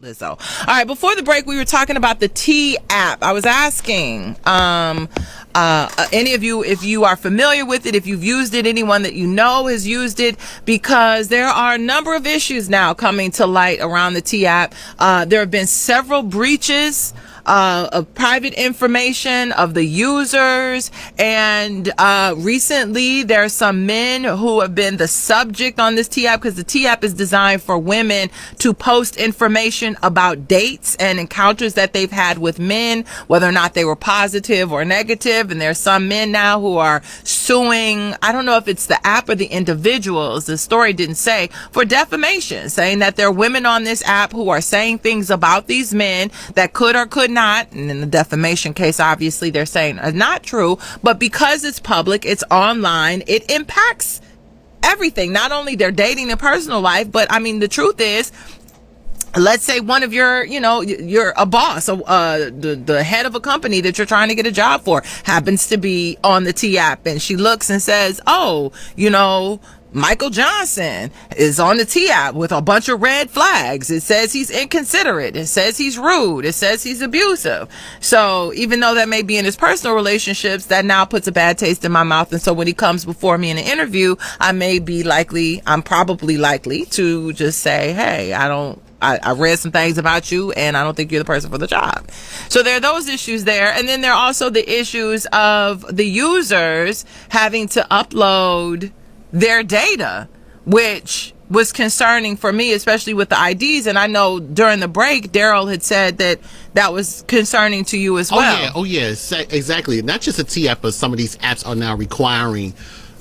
Lizzo. All right, before the break, we were talking about the T app. I was asking any of you if you are familiar with it, if you've used it, anyone that you know has used it, because there are a number of issues now coming to light around the T app. There have been several breaches of private information of the users, and recently there are some men who have been the subject on this T app, because the T app is designed for women to post information about dates and encounters that they've had with men, whether or not they were positive or negative. And there's some men now who are suing, I don't know if it's the app or the individuals, the story didn't say, for defamation, saying that there are women on this app who are saying things about these men that could or could not, and in the defamation case, obviously they're saying are not true, but because it's public, it's online, it impacts everything, not only their dating and personal life, but I mean, the truth is, let's say one of your, you're a boss, the head of a company that you're trying to get a job for happens to be on the T app, and she looks and says, Michael Johnson is on the T app with a bunch of red flags. It says he's inconsiderate. It says he's rude. It says he's abusive. So even though that may be in his personal relationships, that now puts a bad taste in my mouth. And so when he comes before me in an interview, I'm probably likely to just say, hey, I read some things about you, and I don't think you're the person for the job. So there are those issues there. And then there are also the issues of the users having to upload their data, which was concerning for me, especially with the IDs. And I know during the break, Daryl had said that was concerning to you as well. Oh yeah, exactly. Not just a T app, but some of these apps are now requiring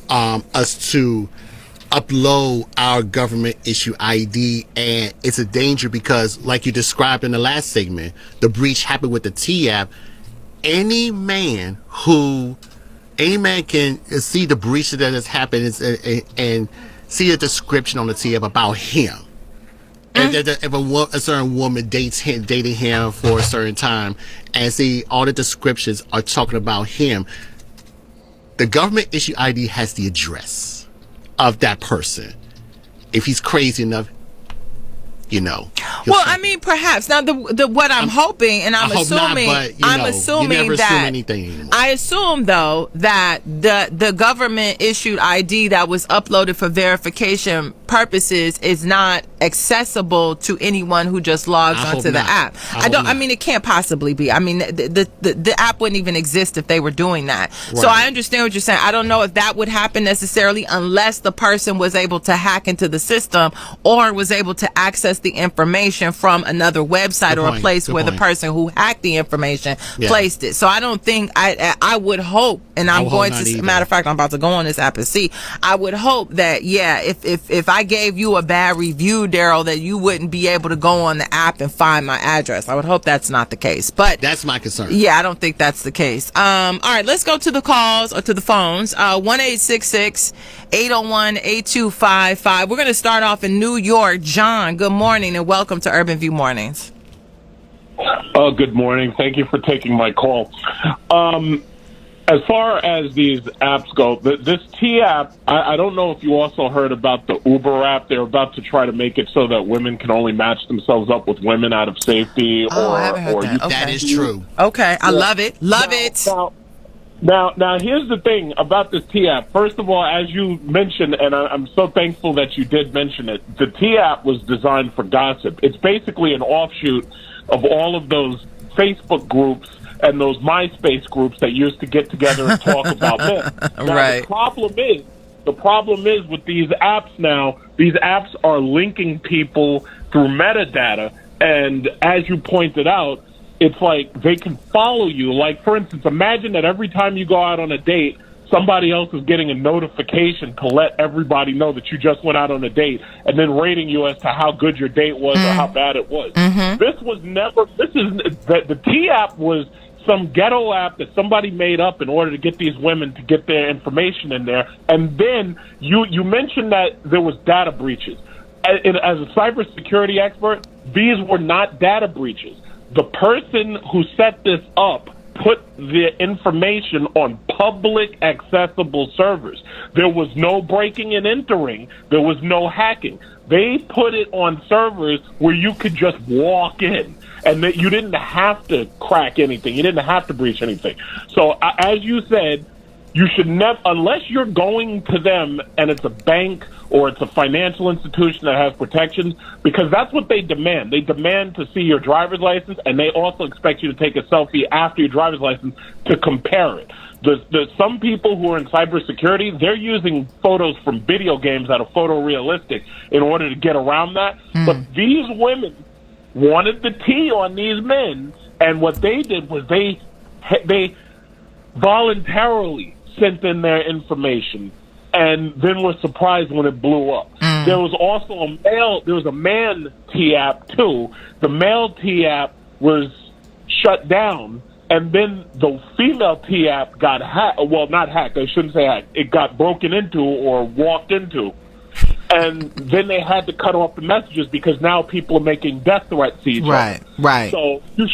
us to upload our government issue ID, and it's a danger because, like you described in the last segment, the breach happened with the T app. Any man can see the breach that has happened and see a description on the T app about him. And if a certain woman dating him for a certain time, and see all the descriptions are talking about him, the government issue ID has the address of that person. If he's crazy enough, Well, I mean, perhaps now what I'm hoping, and I'm assuming, I assume though that the government issued ID that was uploaded for verification purposes is not accessible to anyone who just logs onto the app. I mean, it can't possibly be. I mean, the app wouldn't even exist if they were doing that. Right. So I understand what you're saying. I don't know if that would happen necessarily unless the person was able to hack into the system or was able to access the information from another website or a place where the person who hacked the information placed it. So I don't think I would hope, and I'm going to, matter of fact, I'm about to go on this app and see. I would hope that if I gave you a bad review, Daryl, that you wouldn't be able to go on the app and find my address. I would hope that's not the case, but that's my concern. Yeah, I don't think that's the case. All right, let's go to the calls or to the phones. 1-866-801-8255. We're going to start off in New York. John, good morning and welcome to Urban View Mornings. Good morning. Thank you for taking my call. As far as these apps go, this T app, I don't know if you also heard about the Uber app. They're about to try to make it so that women can only match themselves up with women out of safety. I haven't heard that. Okay. That is true. Okay, I love it. Love it. Now, here's the thing about this T app. First of all, as you mentioned, and I'm so thankful that you did mention it, the T app was designed for gossip. It's basically an offshoot of all of those Facebook groups and those MySpace groups that used to get together and talk about men. Now, right. The problem is with these apps now, these apps are linking people through metadata. And as you pointed out, it's like they can follow you. Like, for instance, imagine that every time you go out on a date, somebody else is getting a notification to let everybody know that you just went out on a date and then rating you as to how good your date was or how bad it was. Mm-hmm. The T app was some ghetto app that somebody made up in order to get these women to get their information in there. And then you mentioned that there was data breaches. As a cybersecurity expert, these were not data breaches. The person who set this up put the information on public accessible servers. There was no breaking and entering. There was no hacking. They put it on servers where you could just walk in, and that you didn't have to crack anything. You didn't have to breach anything. So as you said, you should never, unless you're going to them and it's a bank or it's a financial institution that has protections, because that's what they demand. They demand to see your driver's license, and they also expect you to take a selfie after your driver's license to compare it. There's some people who are in cybersecurity, they're using photos from video games that are photorealistic in order to get around that. But these women wanted the tea on these men, and what they did was they voluntarily sent in their information and then were surprised when it blew up. There was also a man T-app too. The male T-app was shut down, and then the female T-app got hacked. Well, not hacked, I shouldn't say hacked. It got broken into or walked into. And then they had to cut off the messages because now people are making death threats to each other. Right. So you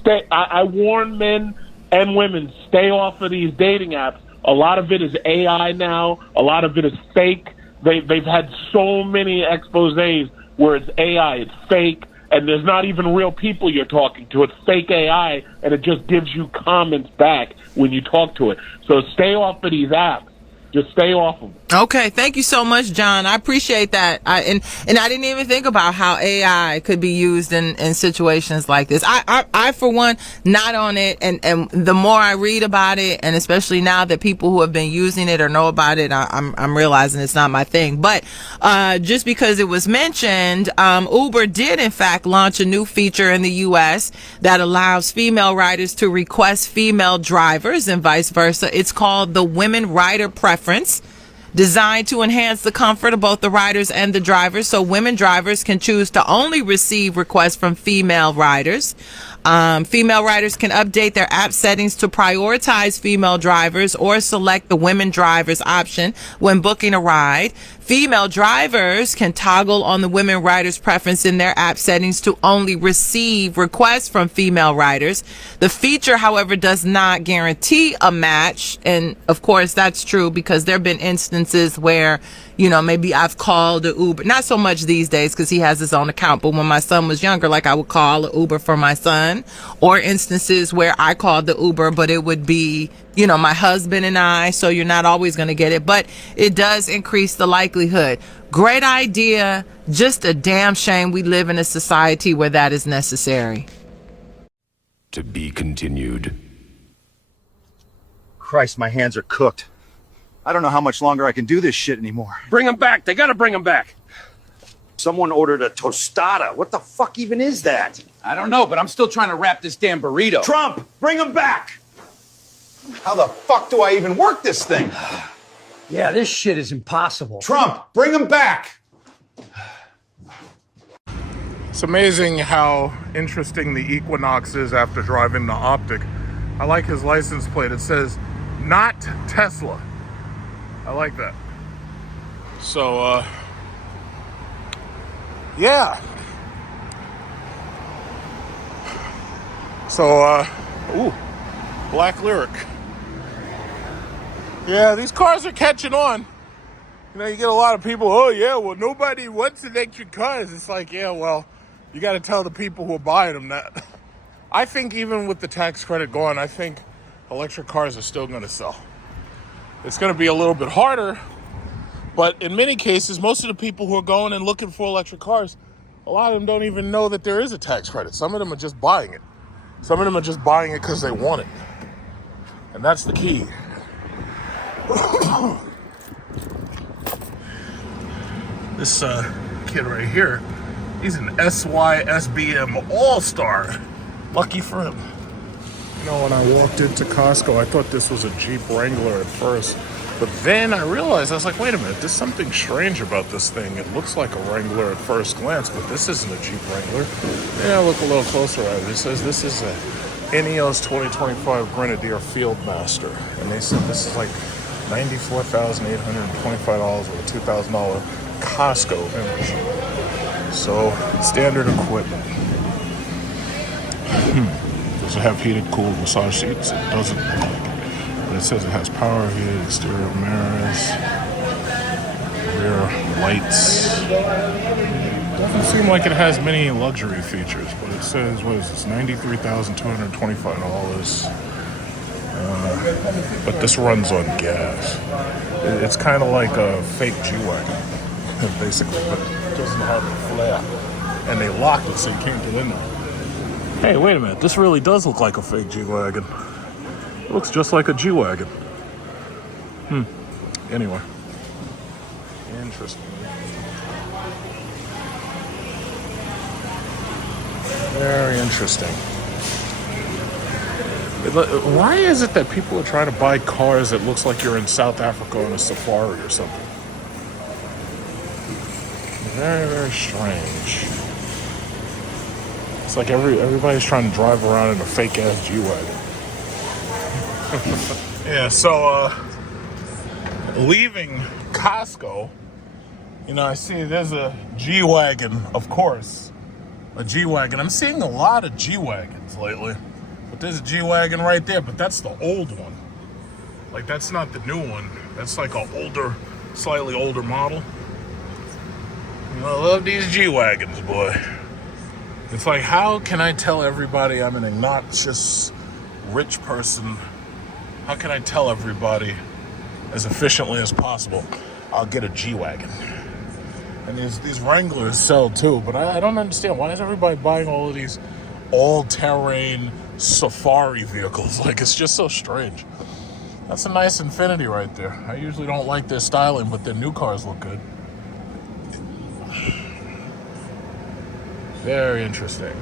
stay. I warn men and women, stay off of these dating apps. A lot of it is AI now. A lot of it is fake. They've had so many exposés where it's AI, it's fake, and there's not even real people you're talking to. It's fake AI, and it just gives you comments back when you talk to it. So stay off of these apps. Just stay off them. Okay, thank you so much, John. I appreciate that. And I didn't even think about how AI could be used in situations like this. I for one, not on it. And the more I read about it, and especially now that people who have been using it or know about it, I'm realizing it's not my thing. But just because it was mentioned, Uber did in fact launch a new feature in the U.S. that allows female riders to request female drivers and vice versa. It's called the Women Rider Preference, designed to enhance the comfort of both the riders and the drivers. So women drivers can choose to only receive requests from female riders. Female riders can update their app settings to prioritize female drivers or select the women drivers option when booking a ride. Female drivers can toggle on the women riders preference in their app settings to only receive requests from female riders. The feature, however, does not guarantee a match. And of course, that's true because there have been instances where, you know, maybe I've called an Uber, not so much these days because he has his own account, but when my son was younger, like I would call an Uber for my son, or instances where I called the Uber, but it would be, you know, my husband and I, so you're not always going to get it, but it does increase the likelihood. Great idea. Just a damn shame we live in a society where that is necessary. To be continued. Christ, my hands are cooked. I don't know how much longer I can do this shit anymore. Bring him back. They gotta bring him back. Someone ordered a tostada. What the fuck even is that? I don't know, but I'm still trying to wrap this damn burrito. Trump, bring him back! How the fuck do I even work this thing? Yeah, this shit is impossible. Trump, bring him back! It's amazing how interesting the Equinox is after driving the Optic. I like his license plate. It says, not Tesla. I like that. So, yeah. So, ooh, Black Lyric. Yeah, these cars are catching on. You know, you get a lot of people, oh yeah, well, nobody wants electric cars. It's like, yeah, well, you got to tell the people who are buying them that. I think even with the tax credit gone, I think electric cars are still going to sell. It's going to be a little bit harder, but in many cases, most of the people who are going and looking for electric cars, a lot of them don't even know that there is a tax credit. Some of them are just buying it. Some of them are just buying it because they want it. And that's the key. This kid right here, he's an SYSBM All-Star. Lucky for him. You know, when I walked into Costco, I thought this was a Jeep Wrangler at first. But then I realized, I was like, wait a minute, there's something strange about this thing. It looks like a Wrangler at first glance, but this isn't a Jeep Wrangler. Yeah, look a little closer at it. It says this is a NEOS 2025 Grenadier Fieldmaster. And they said this is like $94,825 with a $2,000 Costco image. So, standard equipment. Does it have heated, cooled massage seats? It doesn't look like it. But it says it has power heated exterior mirrors, rear lights. Doesn't seem like it has many luxury features, but it says, what is this, $93,225. But this runs on gas. It's kind of like a fake G-Wagon, basically, but it doesn't have the flare. And they locked it so you can't get in there. Hey, wait a minute. This really does look like a fake G-Wagon. It looks just like a G-Wagon. Anyway. Interesting. Very interesting. Why is it that people are trying to buy cars that looks like you're in South Africa on a safari or something? Very, very strange. It's like everybody's trying to drive around in a fake-ass G-Wagon. Yeah, so, leaving Costco, I see there's a G-Wagon, of course. A G-Wagon. I'm seeing a lot of G-Wagons lately. But there's a G-Wagon right there, but that's the old one. Like, that's not the new one. That's like a older, slightly older model. I love these G-Wagons, boy. It's like, how can I tell everybody I'm an obnoxious rich person? How can I tell everybody as efficiently as possible, I'll get a G-Wagon? And these Wranglers sell too, but I don't understand. Why is everybody buying all of these all-terrain safari vehicles? Like, it's just so strange. That's a nice Infiniti right there. I usually don't like their styling, but their new cars look good. Very interesting.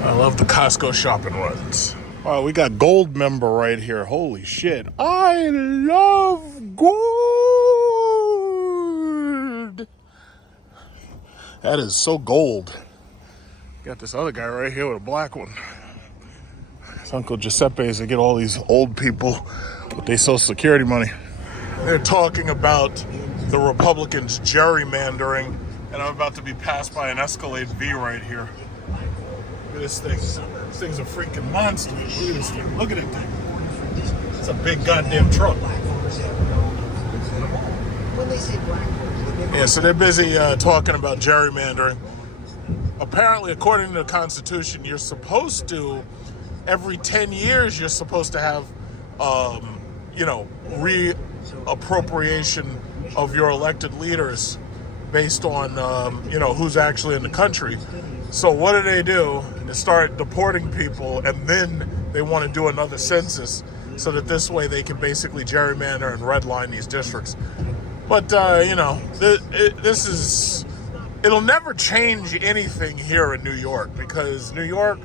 I love the Costco shopping runs. Oh, we got gold member right here. Holy shit. I love gold. That is so gold. Got this other guy right here with a black one. It's Uncle Giuseppe's to get all these old people with their Social Security money. They're talking about the Republicans gerrymandering, and I'm about to be passed by an Escalade V right here. Look at this thing. This thing's a freaking monster. Look at this thing. Look at that thing. It's a big goddamn truck. Yeah, so they're busy talking about gerrymandering. Apparently, according to the Constitution, you're supposed to, every 10 years, you're supposed to have, reappropriation of your elected leaders based on, who's actually in the country. So what do? They start deporting people, and then they want to do another census so that this way they can basically gerrymander and redline these districts. But, it'll never change anything here in New York, because New York,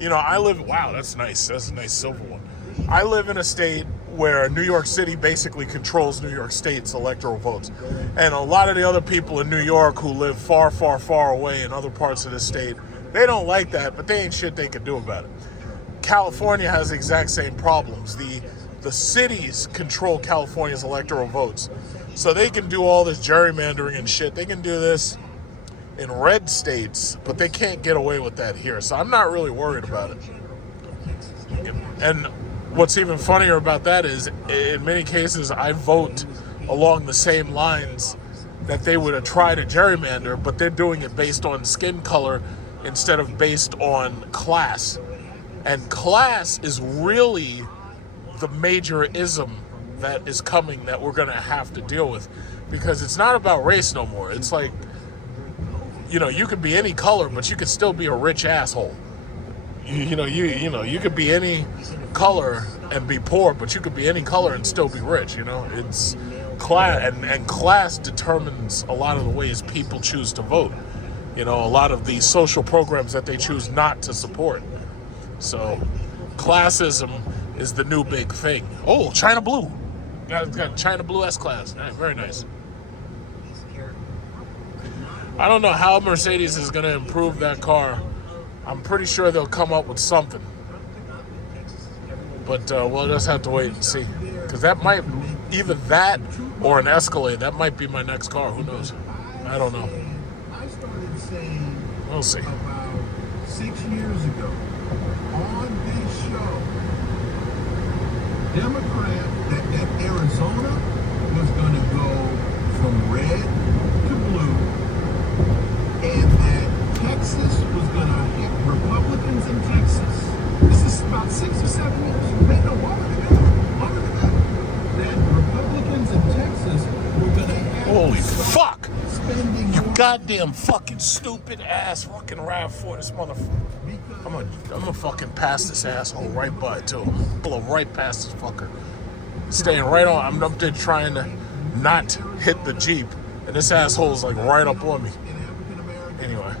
wow, that's nice. That's a nice silver one. I live in a state where New York City basically controls New York State's electoral votes. And a lot of the other people in New York who live far, far, far away in other parts of the state, they don't like that, but they ain't shit they can do about it. California has the exact same problems. The cities control California's electoral votes. So they can do all this gerrymandering and shit. They can do this in red states, but they can't get away with that here. So I'm not really worried about it. And what's even funnier about that is, in many cases, I vote along the same lines that they would try to gerrymander, but they're doing it based on skin color instead of based on class. And class is really the major ism that is coming that we're going to have to deal with, because it's not about race no more. It's like, you could be any color, but you could still be a rich asshole. You could be any color and be poor, but you could be any color and still be rich. It's class, and class determines a lot of the ways people choose to vote. A lot of the social programs that they choose not to support. So classism is the new big thing. Oh, China Blue. Got China Blue S-Class. Very nice. I don't know how Mercedes is going to improve that car. I'm pretty sure they'll come up with something. But we'll just have to wait and see. Because that might, either that or an Escalade, that might be my next car. Who knows? I don't know. We'll see. About 6 years ago, on this show, Democrat that Arizona was going to go from red to blue, and that Texas was going to hit Republicans in Texas. This is about 6 or 7 years. Wait, no, longer than that. That Republicans in Texas were going to have... Holy fuck! You goddamn fucking stupid ass fucking RAV4, this motherfucker. I'm gonna fucking pass this asshole right by too. Blow right past this fucker. Staying right on. I'm up there trying to not hit the Jeep, and this asshole's like right up on me. Anyway.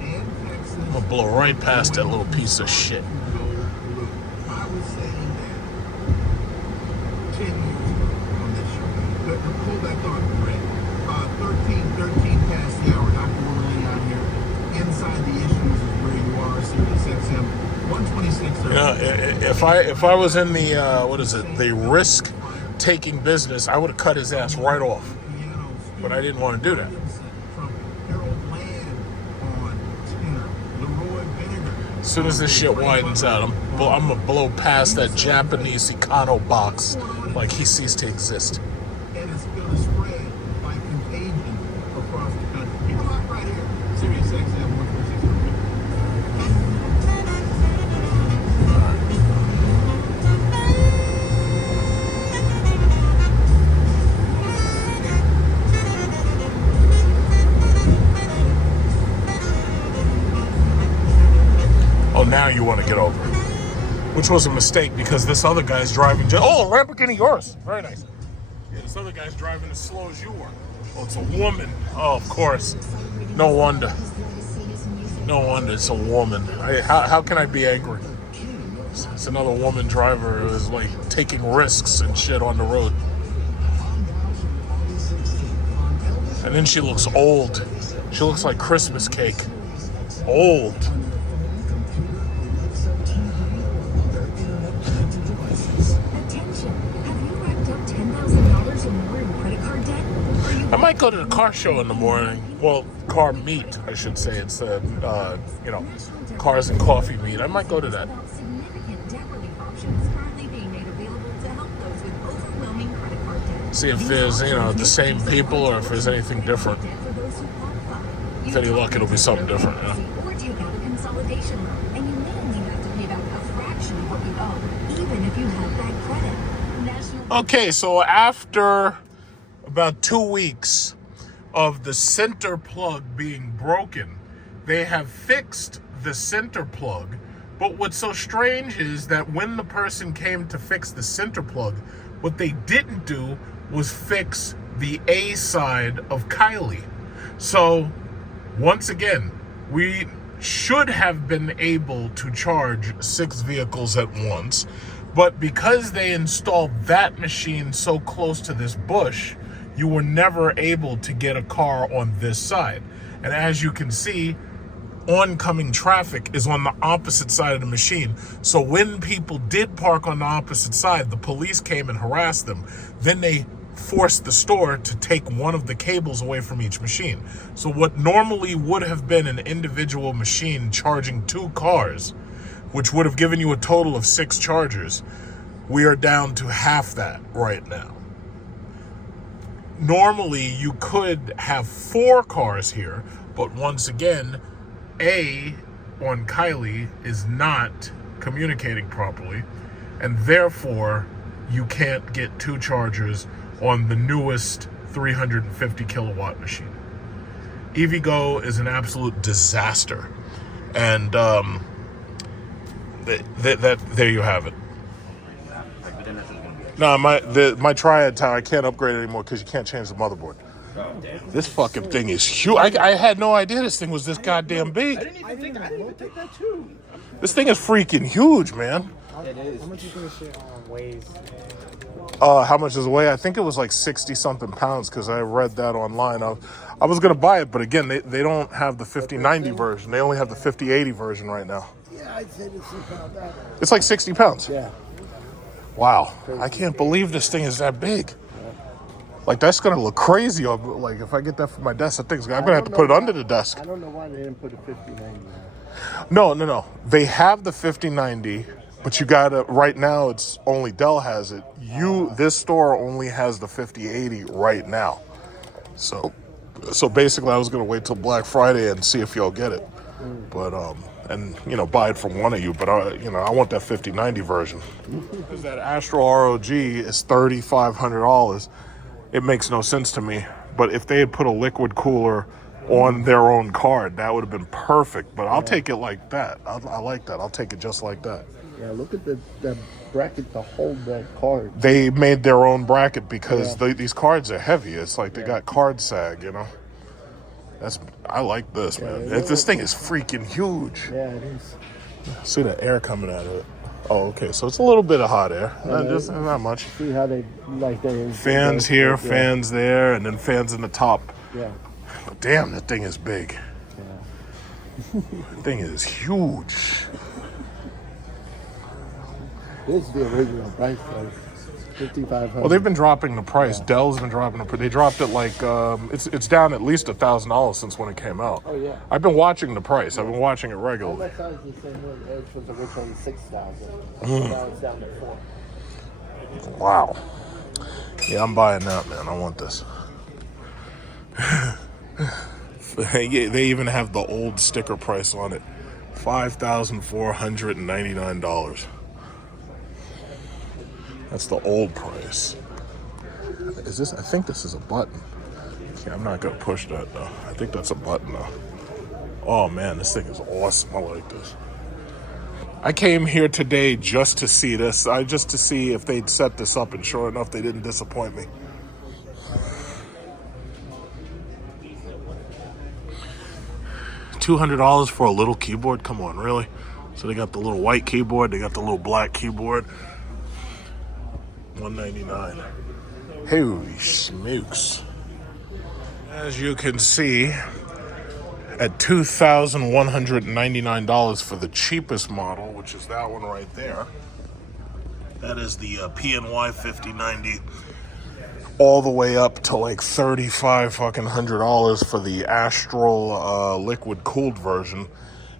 I'm gonna blow right past that little piece of shit. I was saying that 10 years ago on this show. The pullback on Brett. 13 past the hour. Dr. Worley out here. Inside the issues is where you are. Sirius XM 126. You know, if I was in the the risk taking business, I would have cut his ass right off. But I didn't want to do that. As soon as this shit widens out, I'm gonna blow past that Japanese Econo box like he ceased to exist. And it's gonna spread by contagion across the country. Keep it locked right here. Sirius XM 146. Oh, now you want to get over it. Which was a mistake because this other guy's driving... Oh, Lamborghini yours. Very nice. Yeah, this other guy's driving as slow as you were. Oh, it's a woman. Oh, of course. No wonder. No wonder it's a woman. How can I be angry? It's another woman driver who is like taking risks and shit on the road. And then she looks old. She looks like Christmas cake. Old. I might go to the car show in the morning. Well, car meet, I should say. It's cars and coffee meet. I might go to that. See if there's, the same people or if there's anything different. If any luck, it'll be something different. Yeah. Or take out a consolidation loan, and you may only have to pay back a fraction of what you owe, even if you have bad credit. Okay, so after about 2 weeks of the center plug being broken, they have fixed the center plug. But what's so strange is that when the person came to fix the center plug, what they didn't do was fix the A side of Kylie. So once again, we should have been able to charge 6 vehicles at once, but because they installed that machine so close to this bush, you were never able to get a car on this side. And as you can see, oncoming traffic is on the opposite side of the machine. So when people did park on the opposite side, the police came and harassed them. Then they forced the store to take one of the cables away from each machine. So what normally would have been an individual machine charging 2 cars, which would have given you a total of 6 chargers, we are down to half that right now. Normally, you could have 4 cars here, but once again, A on Kylie is not communicating properly, and therefore, you can't get 2 chargers on the newest 350 kilowatt machine. EVgo is an absolute disaster, and there you have it. No, my Triad tower, I can't upgrade it anymore because you can't change the motherboard. This fucking thing is huge. I had no idea this thing was this goddamn big. I didn't even think that too. This thing is freaking huge, man. It is. How much do you think this shit weighs? How much does it weigh? I think it was like 60-something pounds because I read that online. I was going to buy it, but again, they don't have the 5090 version. They only have the 5080 version right now. Yeah, I'd say this is about that. It's like 60 pounds. Yeah. Wow. I can't believe this thing is that big. Like, that's going to look crazy. Like, if I get that for my desk, I'm going to have to put it under the desk. I don't know why they didn't put a 5090. No. They have the 5090, but you got to, right now, it's only Dell has it. This store only has the 5080 right now. So basically, I was going to wait till Black Friday and see if y'all get it. But, and, buy it from one of you. But, I want that 5090 version. Because that Astro ROG is $3,500. It makes no sense to me. But if they had put a liquid cooler on their own card, that would have been perfect. But I'll take it like that. I like that. I'll take it just like that. Yeah, look at the bracket to hold that card. They made their own bracket because these cards are heavy. It's like they got card sag, I like this, man. This thing is freaking huge. Yeah, it is. See the air coming out of it. Oh, okay. So it's a little bit of hot air. Not much. See how they fans here, fans there, and then fans in the top. Yeah. But damn, that thing is big. Yeah. That thing is huge. This is the original price, like $5,500. Well, they've been dropping the price. Yeah. Dell's been dropping the price. They dropped it like it's down at least $1,000 since when it came out. Oh yeah. I've been watching the price. I've been watching it regularly. That size is the same way. It was originally $6,000. Now it's down to $4,000. Wow. Yeah, I'm buying that, man. I want this. They even have the old sticker price on it. $5,499. That's the old price. Is this? I think this is a button. Okay, I'm not gonna push that though. I think that's a button though. Oh man, this thing is awesome. I like this. I came here today just to see this. Just to see if they'd set this up, and sure enough, they didn't disappoint me. $200 for a little keyboard? Come on, really? So they got the little white keyboard, they got the little black keyboard. $199. Holy smokes. As you can see, at $2,199 for the cheapest model, which is that one right there. That is the PNY 5090. All the way up to like $3,500 for the Astral liquid cooled version.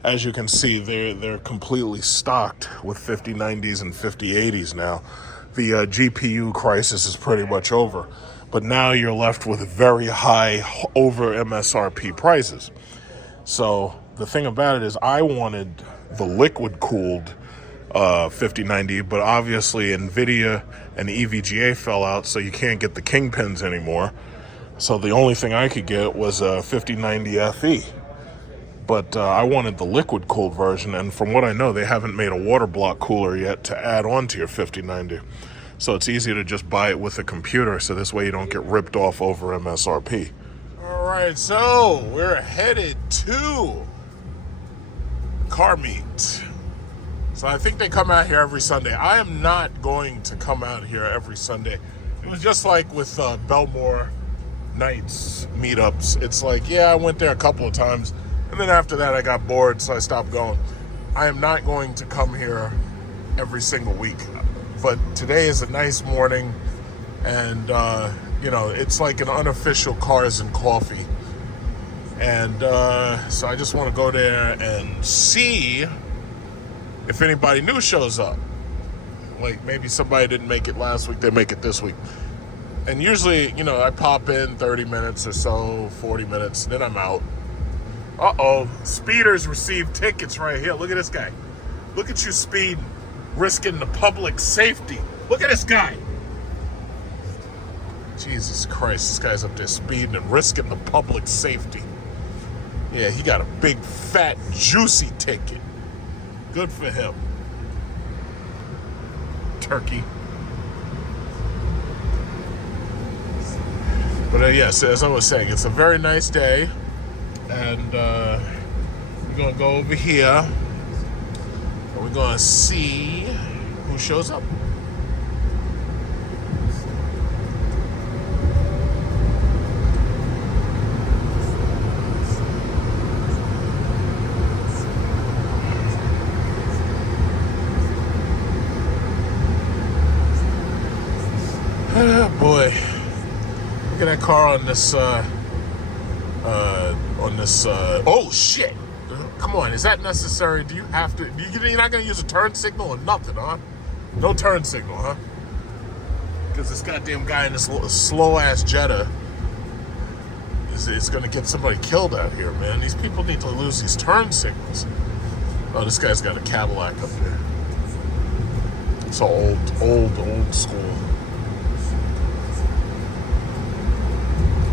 As you can see, they're completely stocked with 5090s and 5080s now. The GPU crisis is pretty much over. But now you're left with very high over MSRP prices. So the thing about it is I wanted the liquid cooled 5090, but obviously NVIDIA and EVGA fell out, so you can't get the Kingpins anymore. So the only thing I could get was a 5090 FE. But I wanted the liquid cooled version, and from what I know, they haven't made a water block cooler yet to add on to your 5090. So it's easy to just buy it with a computer, so this way you don't get ripped off over MSRP. All right, so we're headed to Car Meet. So I think they come out here every Sunday. I am not going to come out here every Sunday. It was just like with Belmore Nights meetups. It's like, yeah, I went there a couple of times, and then after that I got bored, so I stopped going. I am not going to come here every single week. But today is a nice morning, and it's like an unofficial Cars and Coffee. And so I just want to go there and see if anybody new shows up. Like maybe somebody didn't make it last week, they make it this week. And usually, I pop in 30 minutes or so, 40 minutes, then I'm out. Uh-oh, speeders receive tickets right here. Look at this guy. Look at you speeding, risking the public safety. Look at this guy. Jesus Christ, this guy's up there speeding and risking the public safety. Yeah, he got a big, fat, juicy ticket. Good for him. Turkey. But yes, as I was saying, it's a very nice day. And we're going to go over here. And we're going to see who shows up. Oh boy. Look at that car on this oh shit. Come on, is that necessary? Do you have to? You're not gonna use a turn signal or nothing, huh? No turn signal, huh? Because this goddamn guy in this slow ass Jetta is gonna get somebody killed out here, man. These people need to lose these turn signals. Oh, this guy's got a Cadillac up there. It's all old school.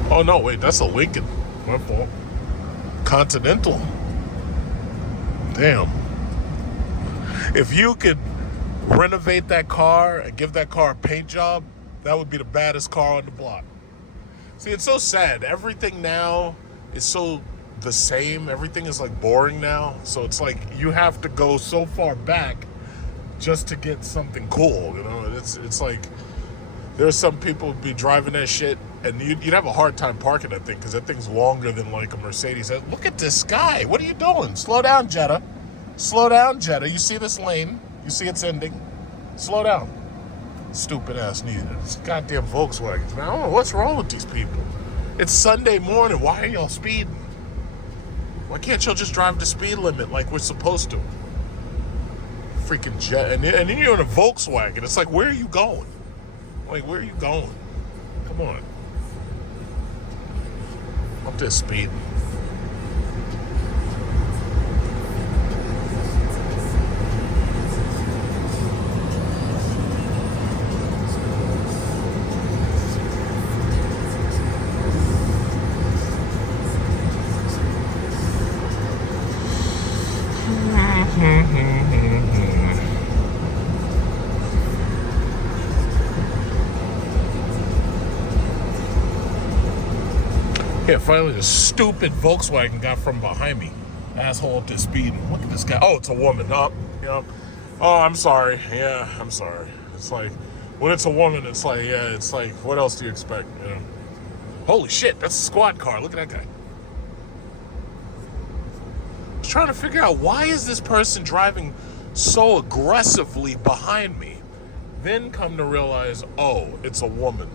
Oh no, wait, that's a Lincoln. My fault. Continental. Damn. If you could renovate that car and give that car a paint job, that would be the baddest car on the block. See, it's so sad. Everything now is so the same. Everything is like boring now. So it's like you have to go so far back just to get something cool, you know? It's like there's some people would be driving that shit and you'd have a hard time parking that thing because that thing's longer than like a Mercedes. Look at this guy. What are you doing? Slow down, Jetta. Slow down, Jetta. You see this lane? You see it's ending? Slow down. Stupid ass needed. It's goddamn Volkswagens, man. I don't know what's wrong with these people. It's Sunday morning. Why are y'all speeding? Why can't y'all just drive the speed limit like we're supposed to? Freaking Jet. And then you're in a Volkswagen. It's like, where are you going? Like, where are you going? Come on. Up there speeding. Yeah, finally the stupid Volkswagen got from behind me. Asshole up there speeding. Look at this guy. Oh, it's a woman. Oh, yep. Oh, I'm sorry. Yeah, I'm sorry. It's like, when it's a woman, it's like, yeah, it's like, what else do you expect? You know? Holy shit, that's a squad car. Look at that guy. I was trying to figure out, why is this person driving so aggressively behind me? Then come to realize, oh, it's a woman.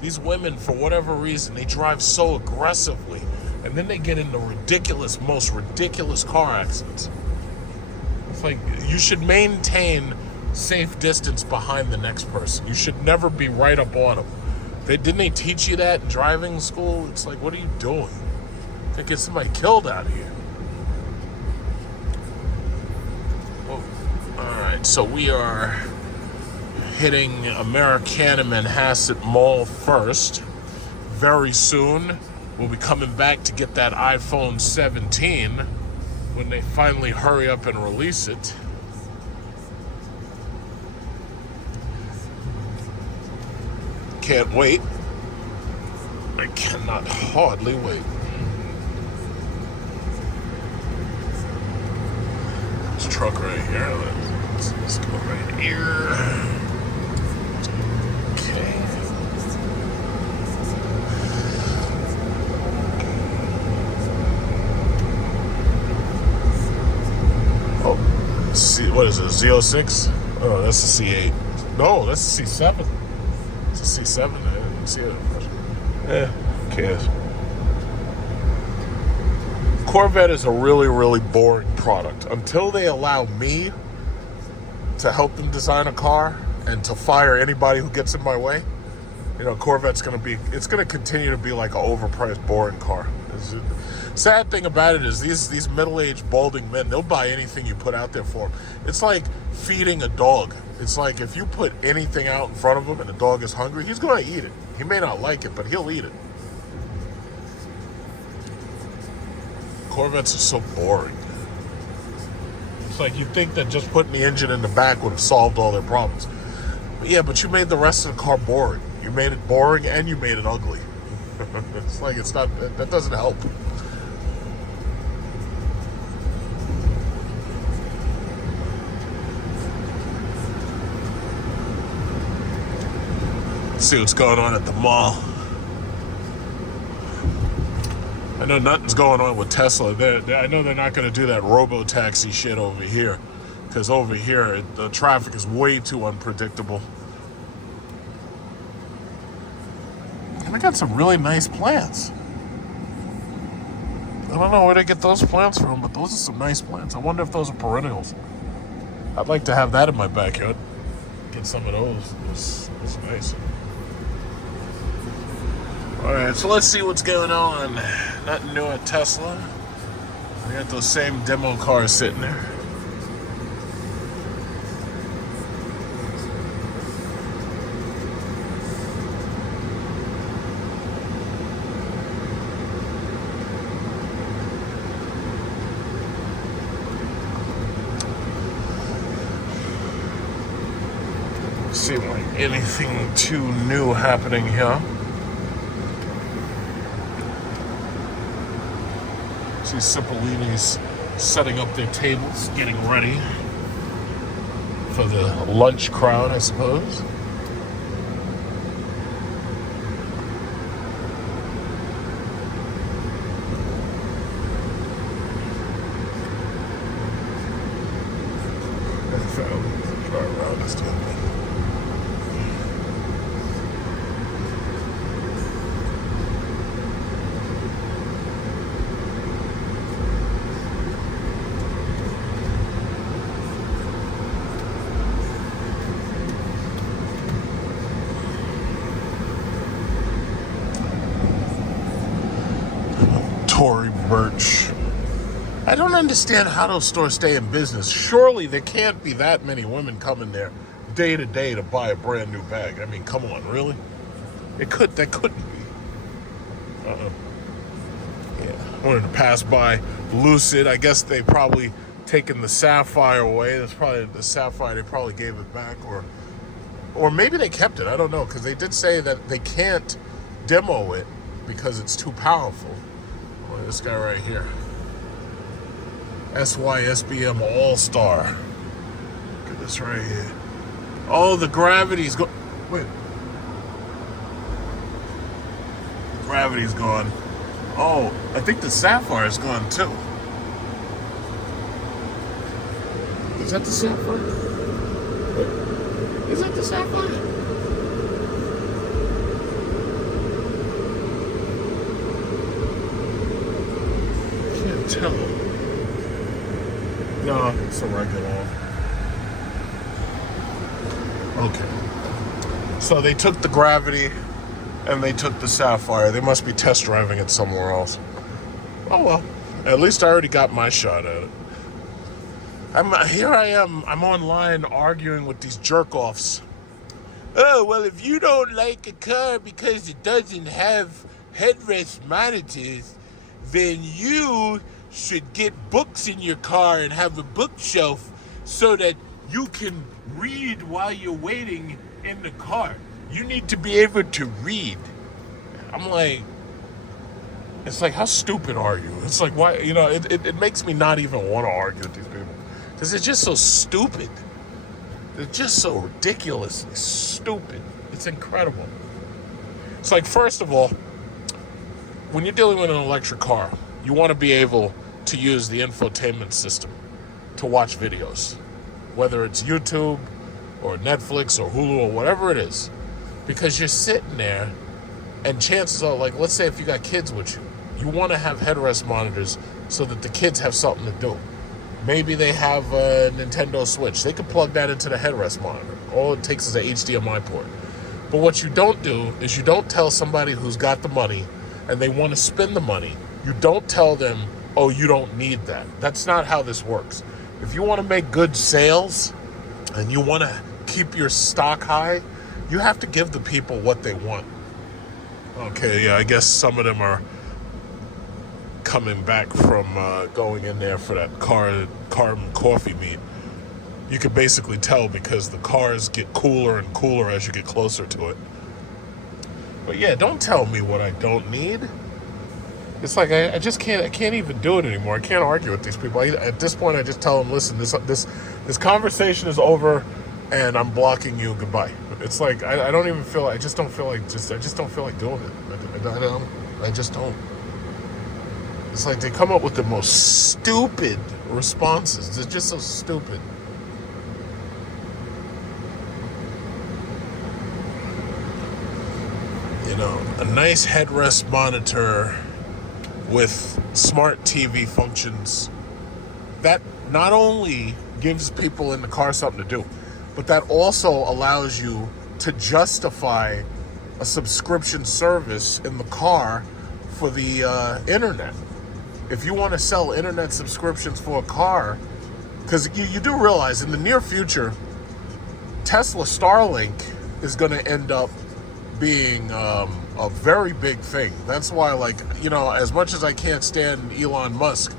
These women, for whatever reason, they drive so aggressively, and then they get into most ridiculous car accidents. It's like, you should maintain safe distance behind the next person. You should never be right up on them. Didn't they teach you that in driving school? It's like, what are you doing? They get somebody killed out of here. Well, all right, so we are hitting Americana Manhasset Mall first. Very soon, we'll be coming back to get that iPhone 17 when they finally hurry up and release it. Can't wait. I cannot hardly wait. This truck right here, let's go right here. What is it, Z06? Oh, that's the C8. No, that's the C7. It's a C7. I didn't see it. Who cares? Corvette is a really, really boring product. Until they allow me to help them design a car and to fire anybody who gets in my way, you know, Corvette's going to continue to be like an overpriced, boring car. Sad thing about it is these middle-aged balding men, they'll buy anything you put out there for them. It's like feeding a dog. It's like if you put anything out in front of him and the dog is hungry, he's going to eat it. He may not like it, but he'll eat it. Corvettes are so boring. It's like you'd think that just putting the engine in the back would have solved all their problems. But yeah, but you made the rest of the car boring. You made it boring and you made it ugly. It's like it's not, that doesn't help. Let's see what's going on at the mall. I know nothing's going on with Tesla. I know they're not going to do that robo-taxi shit over here. Because over here, the traffic is way too unpredictable. And they got some really nice plants. I don't know where they get those plants from, but those are some nice plants. I wonder if those are perennials. I'd like to have that in my backyard. Get some of those. It's nice. Alright, so let's see what's going on. Nothing new at Tesla. We got those same demo cars sitting there. Seem like anything too new happening here. See Cipollini's setting up their tables, getting ready for the lunch crowd, I suppose. Try around this time. Tory Burch. I don't understand how those stores stay in business. Surely there can't be that many women coming there day to day to buy a brand new bag. I mean, come on, really? That couldn't be. Yeah. I wanted to pass by Lucid. I guess they probably taken the Sapphire away. That's probably the Sapphire. They probably gave it back, or maybe they kept it. I don't know, because they did say that they can't demo it because it's too powerful. Well, this guy right here. SYSBM All-Star. Look at this right here. Oh, the gravity's gone. Wait. Gravity's gone. Oh, I think the Sapphire's gone too. Is that the Sapphire? Wait. Is that the Sapphire? Can't tell. No, it's a regular one. Okay. So they took the Gravity and they took the Sapphire. They must be test driving it somewhere else. Oh well. At least I already got my shot at it. Here I am. I'm online arguing with these jerk-offs. Oh, well, if you don't like a car because it doesn't have headrest monitors, then you should get books in your car and have a bookshelf so that you can read while you're waiting in the car. You need to be able to read. I'm like, it's like, how stupid are you? It's like, why, it makes me not even want to argue with these people. Because they're just so stupid. They're just so ridiculously stupid. It's incredible. It's like, first of all, when you're dealing with an electric car, you want to be able to use the infotainment system to watch videos, whether it's YouTube or Netflix or Hulu or whatever it is, because you're sitting there and chances are, like, let's say if you got kids with you, you want to have headrest monitors so that the kids have something to do. Maybe they have a Nintendo Switch. They can plug that into the headrest monitor. All it takes is an HDMI port. But what you don't do is you don't tell somebody who's got the money and they want to spend the money, you don't tell them, oh, you don't need that. That's not how this works. If you want to make good sales and you want to keep your stock high, you have to give the people what they want. Okay, yeah, I guess some of them are coming back from going in there for that carbon coffee meet. You can basically tell because the cars get cooler and cooler as you get closer to it. But yeah, don't tell me what I don't need. It's like I just can't. I can't even do it anymore. I can't argue with these people. At this point, I just tell them, listen, this conversation is over, and I'm blocking you. Goodbye. It's like I don't even feel. I just don't feel like doing it. I just don't. It's like they come up with the most stupid responses. They're just so stupid. You know, a nice headrest monitor with smart TV functions, that not only gives people in the car something to do, but that also allows you to justify a subscription service in the car for the internet. If you want to sell internet subscriptions for a car, because you do realize in the near future, Tesla Starlink is going to end up being a very big thing. That's why, like, you know, as much as I can't stand Elon Musk,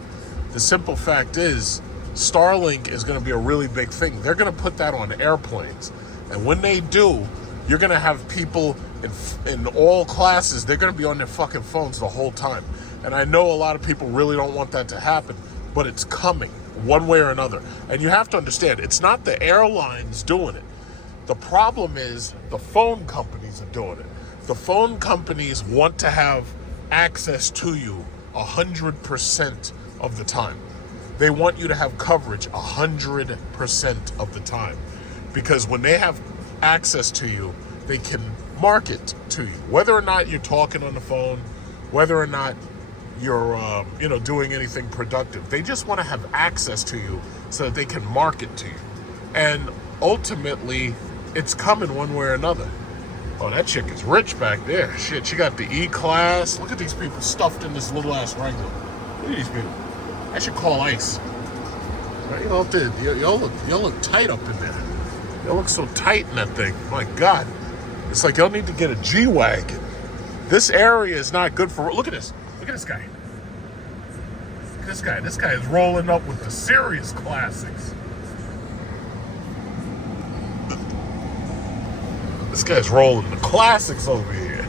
the simple fact is Starlink is going to be a really big thing. They're going to put that on airplanes. And when they do, you're going to have people in all classes, they're going to be on their fucking phones the whole time. And I know a lot of people really don't want that to happen, but it's coming one way or another. And you have to understand, it's not the airlines doing it. The problem is the phone companies are doing it. The phone companies want to have access to you 100% of the time. They want you to have coverage 100% of the time. Because when they have access to you, they can market to you. Whether or not you're talking on the phone, whether or not you're doing anything productive, they just want to have access to you so that they can market to you. And ultimately, it's coming one way or another. Oh, that chick is rich back there. Shit, she got the E-Class. Look at these people stuffed in this little ass Wrangler. Look at these people. I should call ICE. Right, y'all look tight up in there. Y'all look so tight in that thing. My God. It's like y'all need to get a G-Wagon. This area is not good for... Look at this. Look at this guy. Look at this guy. This guy is rolling up with the serious classics. This guy's rolling the classics over here.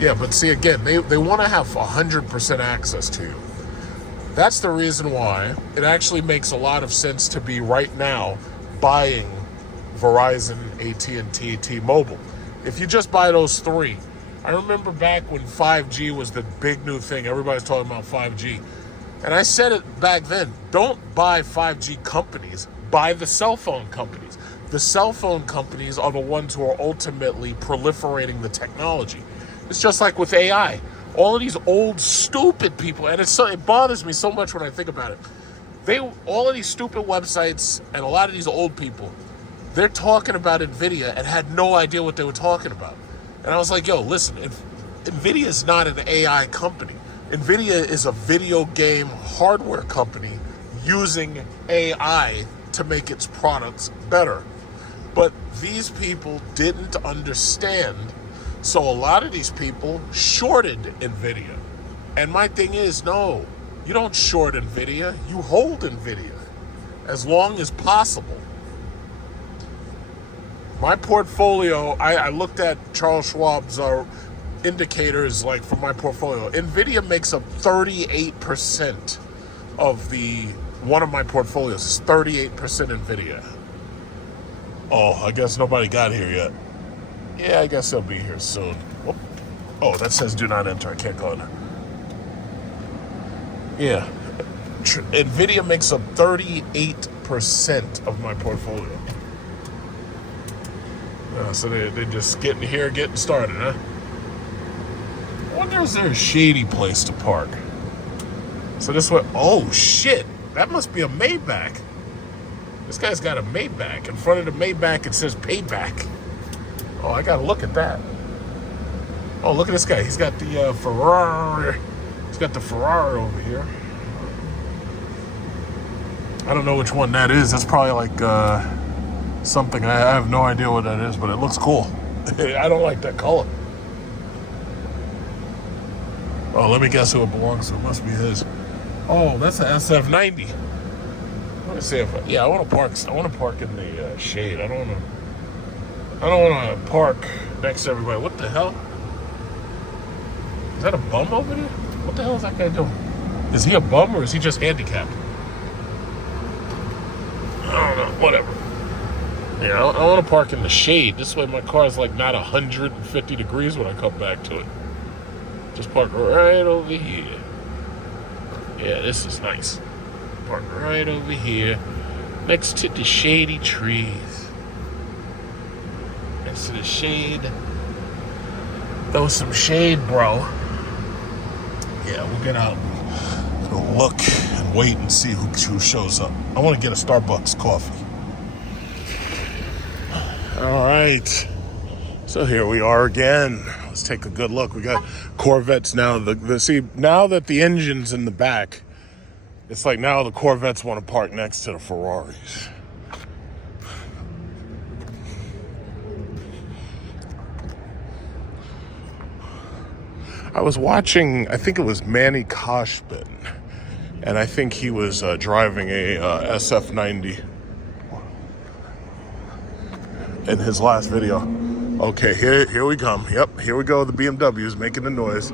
Yeah, but see, again, they want to have 100% access to you. That's the reason why it actually makes a lot of sense to be right now buying Verizon, AT&T, T-Mobile. If you just buy those three. I remember back when 5G was the big new thing. Everybody's talking about 5G. And I said it back then, don't buy 5G companies, buy the cell phone companies. The cell phone companies are the ones who are ultimately proliferating the technology. It's just like with AI. All of these old, stupid people, and it bothers me so much when I think about it. All of these stupid websites and a lot of these old people, they're talking about NVIDIA and had no idea what they were talking about. And I was like, yo, listen, NVIDIA is not an AI company. NVIDIA is a video game hardware company using AI to make its products better. But these people didn't understand. So a lot of these people shorted NVIDIA. And my thing is, no, you don't short NVIDIA. You hold NVIDIA as long as possible. My portfolio, I looked at Charles Schwab's indicators like for my portfolio. NVIDIA makes up 38% of one of my portfolios is 38% NVIDIA. Oh, I guess nobody got here yet. Yeah, I guess they'll be here soon. Oh, that says do not enter. I can't go in. Yeah. NVIDIA makes up 38% of my portfolio. So they're just getting started, huh? I wonder is there a shady place to park? So this way, oh shit, that must be a Maybach. This guy's got a Maybach. In front of the Maybach, it says payback. Oh, I gotta look at that. Oh, look at this guy. He's got the Ferrari. He's got the Ferrari over here. I don't know which one that is. That's probably like something. I have no idea what that is, but it looks cool. I don't like that color. Oh, let me guess who it belongs to. It must be his. Oh, that's an SF90. Let me see if I want to park. I want to park in the shade. I don't want to park next to everybody. What the hell? Is that a bum over there? What the hell is that guy doing? Is he a bum or is he just handicapped? I don't know. Whatever. Yeah, I want to park in the shade. This way my car is like not 150 degrees when I come back to it. Just park right over here. Yeah, this is nice. Park right over here. Next to the shady trees. Next to the shade. Throw some shade, bro. Yeah, we'll get out. We'll look and wait and see who shows up. I want to get a Starbucks coffee. All right. So here we are again. Let's take a good look. We got Corvettes now. See, now that the engine's in the back, it's like now the Corvettes want to park next to the Ferraris. I was watching, I think it was Manny Koshbin, and I think he was driving a SF90 in his last video. Okay, here we come. Yep, here we go. The BMW is making the noise.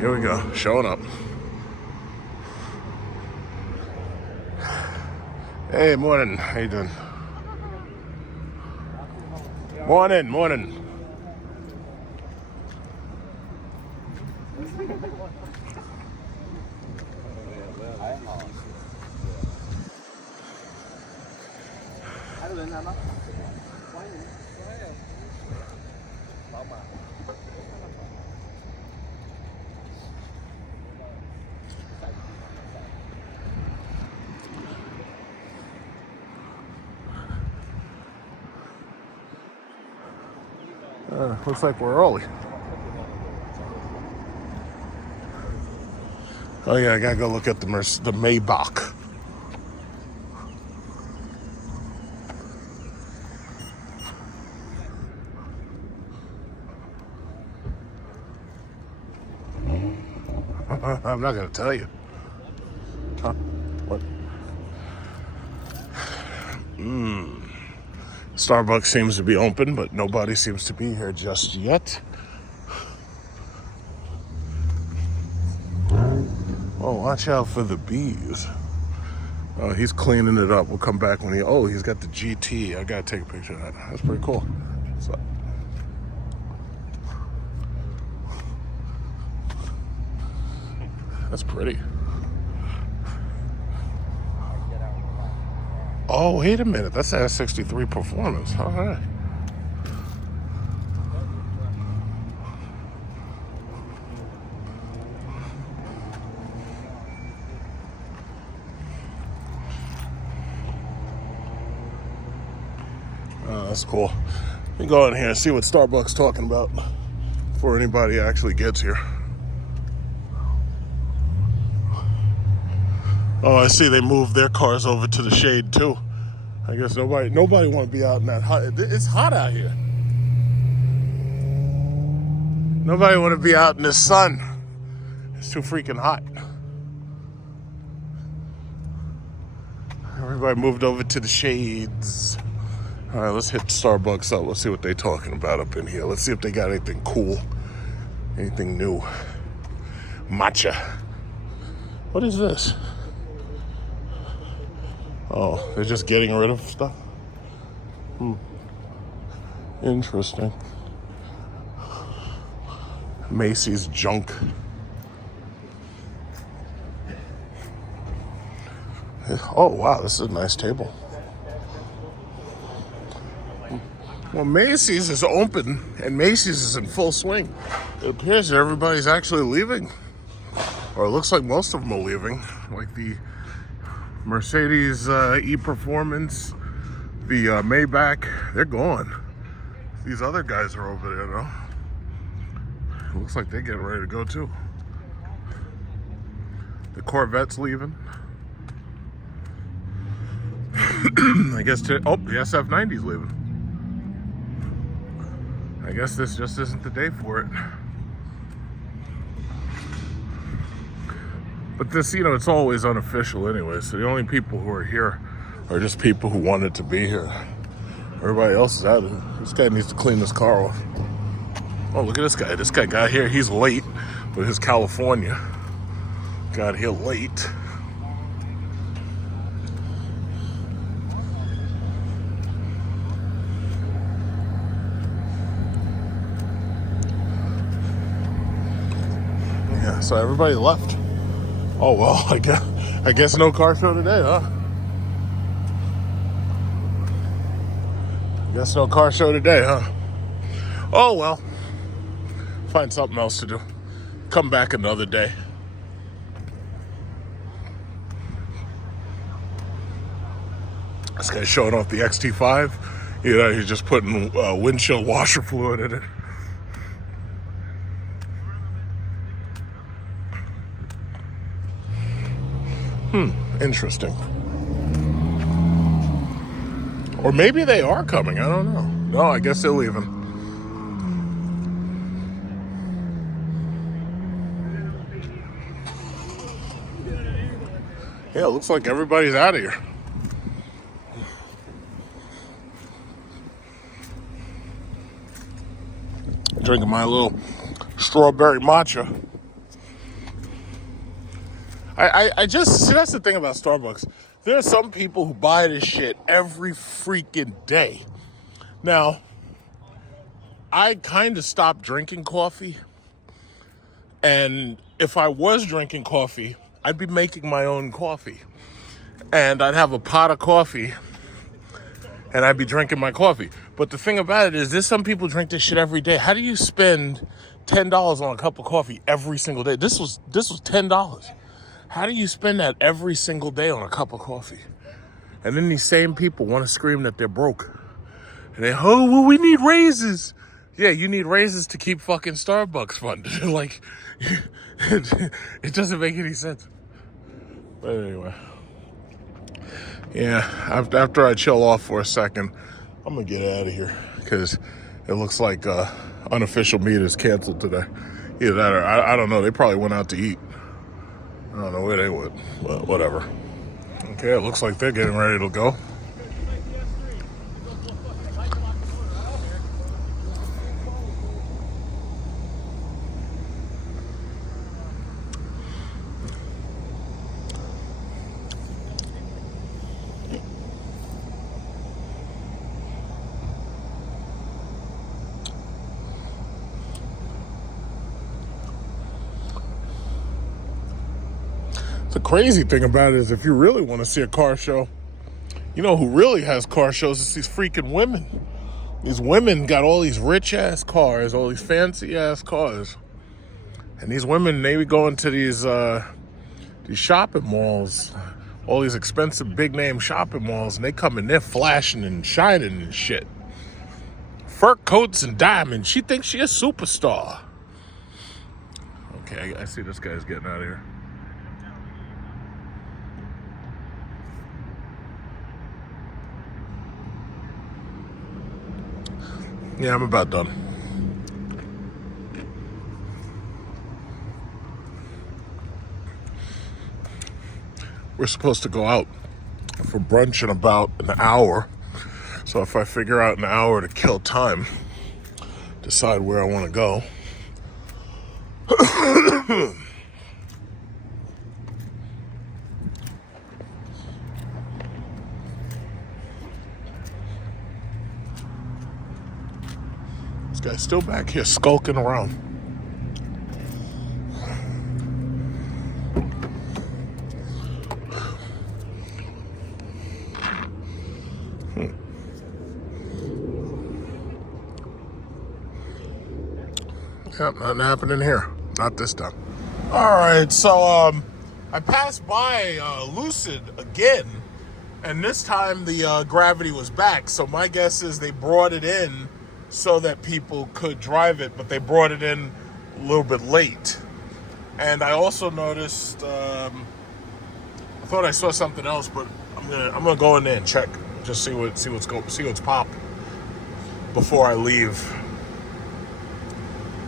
Here we go, showing up. Hey, morning. How you doing? Morning. Looks like we're early. Oh yeah, I gotta go look at the Maybach. I'm not gonna tell you. Huh? What? Starbucks seems to be open, but nobody seems to be here just yet. Oh, watch out for the bees. Oh, he's cleaning it up. We'll come back when he's got the GT. I gotta take a picture of that. That's pretty cool. So, that's pretty. Oh, wait a minute. That's a 63 Performance. All right. That's cool. Let me go in here and see what Starbucks talking about before anybody actually gets here. Oh, I see they moved their cars over to the shade too. I guess nobody want to be out in that hot. It's hot out here. Nobody want to be out in the sun. It's too freaking hot. Everybody moved over to the shades. All right, let's hit Starbucks up. Let's see what they're talking about up in here. Let's see if they got anything cool, anything new. Matcha. What is this? Oh, they're just getting rid of stuff? Interesting. Macy's junk. Oh, wow, this is a nice table. Well, Macy's is open, and Macy's is in full swing. It appears that everybody's actually leaving. Or it looks like most of them are leaving. Like the Mercedes E-Performance, the Maybach, they're gone. These other guys are over there, though. It looks like they're getting ready to go, too. The Corvette's leaving. I guess the SF90's leaving. I guess this just isn't the day for it. But this, it's always unofficial anyway, so the only people who are here are just people who wanted to be here. Everybody else is out of here. This guy needs to clean his car off. Oh, look at this guy. This guy got here. He's late with his California. Got here late. Yeah, so everybody left. Oh, well, I guess no car show today, huh? Guess no car show today, huh? Oh, well. Find something else to do. Come back another day. This guy's showing off the XT5. You know, he's just putting windshield washer fluid in it. Interesting. Or maybe they are coming. I don't know. No, I guess they're leaving. Yeah, it looks like everybody's out of here. Drinking my little strawberry matcha. I just, see, that's the thing about Starbucks. There are some people who buy this shit every freaking day. Now, I kind of stopped drinking coffee. And if I was drinking coffee, I'd be making my own coffee. And I'd have a pot of coffee. And I'd be drinking my coffee. But the thing about it is, there's some people drink this shit every day. How do you spend $10 on a cup of coffee every single day? This was $10. How do you spend that every single day on a cup of coffee? And then these same people want to scream that they're broke. And they, oh, well, we need raises. Yeah, you need raises to keep fucking Starbucks funded. Like, it doesn't make any sense. But anyway. Yeah, after I chill off for a second, I'm going to get out of here. Because it looks like unofficial meet is canceled today. Either that or, I don't know, they probably went out to eat. I don't know where they went, but whatever. Okay, it looks like they're getting ready to go. The crazy thing about it is, if you really want to see a car show, you know who really has car shows? It's these freaking women. These women got all these rich-ass cars, all these fancy-ass cars. And these women, they be going to these shopping malls, all these expensive big-name shopping malls, and they come in there flashing and shining and shit. Fur coats and diamonds. She thinks she a superstar. Okay, I see this guy's getting out of here. Yeah, I'm about done. We're supposed to go out for brunch in about an hour. So if I figure out an hour to kill time, decide where I want to go. This guy's still back here skulking around. Yep, nothing happening here. Not this time. Alright, so I passed by Lucid again, and this time the gravity was back, so my guess is they brought it in so that people could drive it, but they brought it in a little bit late. And I also noticed, I thought I saw something else, but I'm gonna go in there and check, just see what's popped before I leave.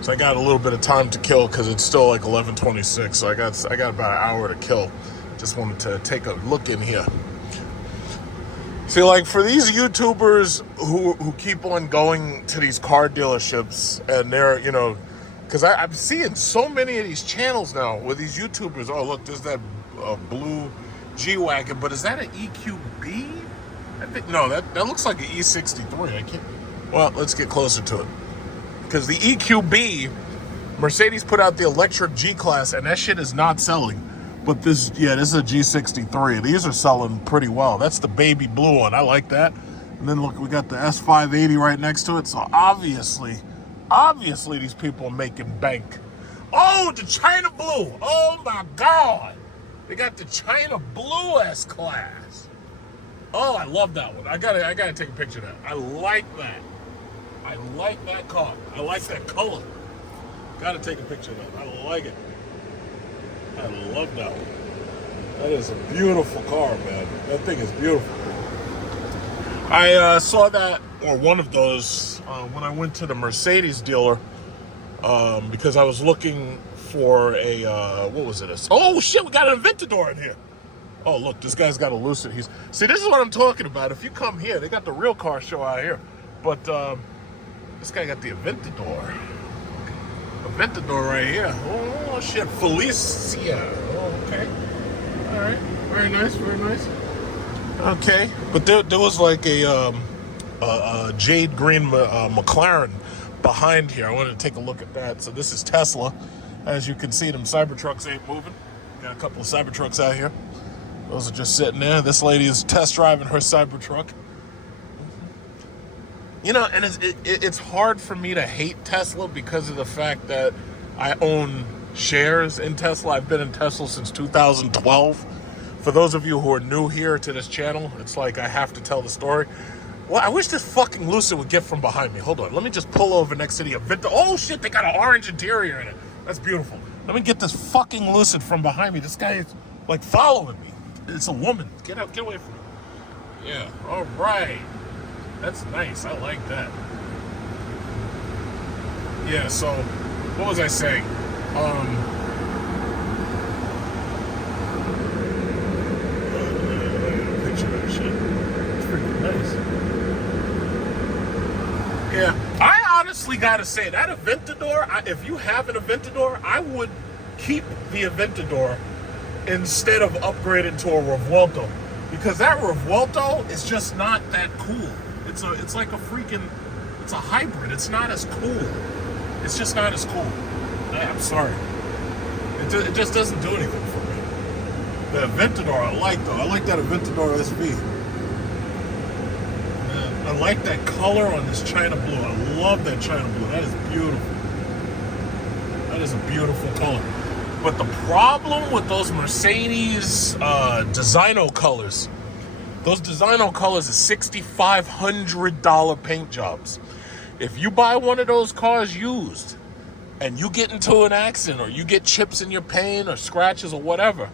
So I got a little bit of time to kill because it's still like 11:26. So I got about an hour to kill. Just wanted to take a look in here. See, like for these YouTubers who keep on going to these car dealerships, and they're, you know, because I'm seeing so many of these channels now with these YouTubers. Oh, look, there's that blue G-Wagon, but is that an EQB? I think, no, that looks like an E63. I can't. Well, let's get closer to it. Because the EQB Mercedes put out the electric G-Class, and that shit is not selling. But this is a G63. These are selling pretty well. That's the baby blue one. I like that. And then look, we got the S580 right next to it. So obviously these people are making bank. Oh, the China blue. Oh my God. They got the China blue S-Class. Oh, I love that one. I gotta take a picture of that. I like that. I like that car. I like that color. Gotta take a picture of that. I like it. I love that one. That is a beautiful car, man. That thing is beautiful. I saw that, or one of those, when I went to the Mercedes dealer, because I was looking for a, what was it? Oh shit, we got an Aventador in here. Oh look, this guy's got a Lucid. See, this is what I'm talking about. If you come here, they got the real car show out here. But this guy got the Aventador. Aventador right here. Oh shit, Felicia. Oh, okay. All right. Very nice. Very nice. Okay, but there was like a jade green McLaren behind here. I wanted to take a look at that. So this is Tesla. As you can see, them Cybertrucks ain't moving. Got a couple of Cybertrucks out here. Those are just sitting there. This lady is test driving her Cybertruck. You know, and it's hard for me to hate Tesla because of the fact that I own shares in Tesla. I've been in Tesla since 2012. For those of you who are new here to this channel, it's like I have to tell the story. Well, I wish this fucking Lucid would get from behind me. Hold on. Let me just pull over next to the Aventador. Oh, shit, they got an orange interior in it. That's beautiful. Let me get this fucking Lucid from behind me. This guy is, like, following me. It's a woman. Get out. Get away from me. Yeah. All right. That's nice. I like that. Yeah, so, what was I saying? Picture that shit. It's pretty nice. Yeah, I honestly gotta say, that Aventador, if you have an Aventador, I would keep the Aventador instead of upgrading to a Revuelto. Because that Revuelto is just not that cool. It's like a freaking, it's a hybrid. It's not as cool. It's just not as cool. I'm sorry. It just doesn't do anything for me. The Aventador I like though. I like that Aventador SV. I like that color on this China blue. I love that China blue. That is beautiful. That is a beautiful color. But the problem with those Mercedes Designo colors, those Designo colors is $6,500 paint jobs. If you buy one of those cars used and you get into an accident or you get chips in your paint or scratches or whatever,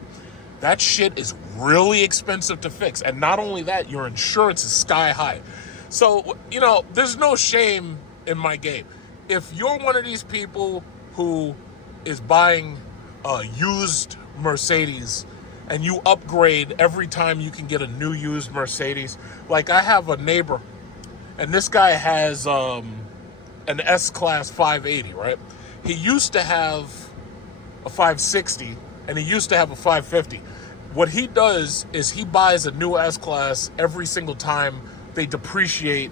that shit is really expensive to fix. And not only that, your insurance is sky high. So, you know, there's no shame in my game. If you're one of these people who is buying a used Mercedes and you upgrade every time you can get a new used Mercedes. Like I have a neighbor and this guy has an S-Class 580, right? He used to have a 560 and he used to have a 550. What he does is he buys a new S-Class every single time they depreciate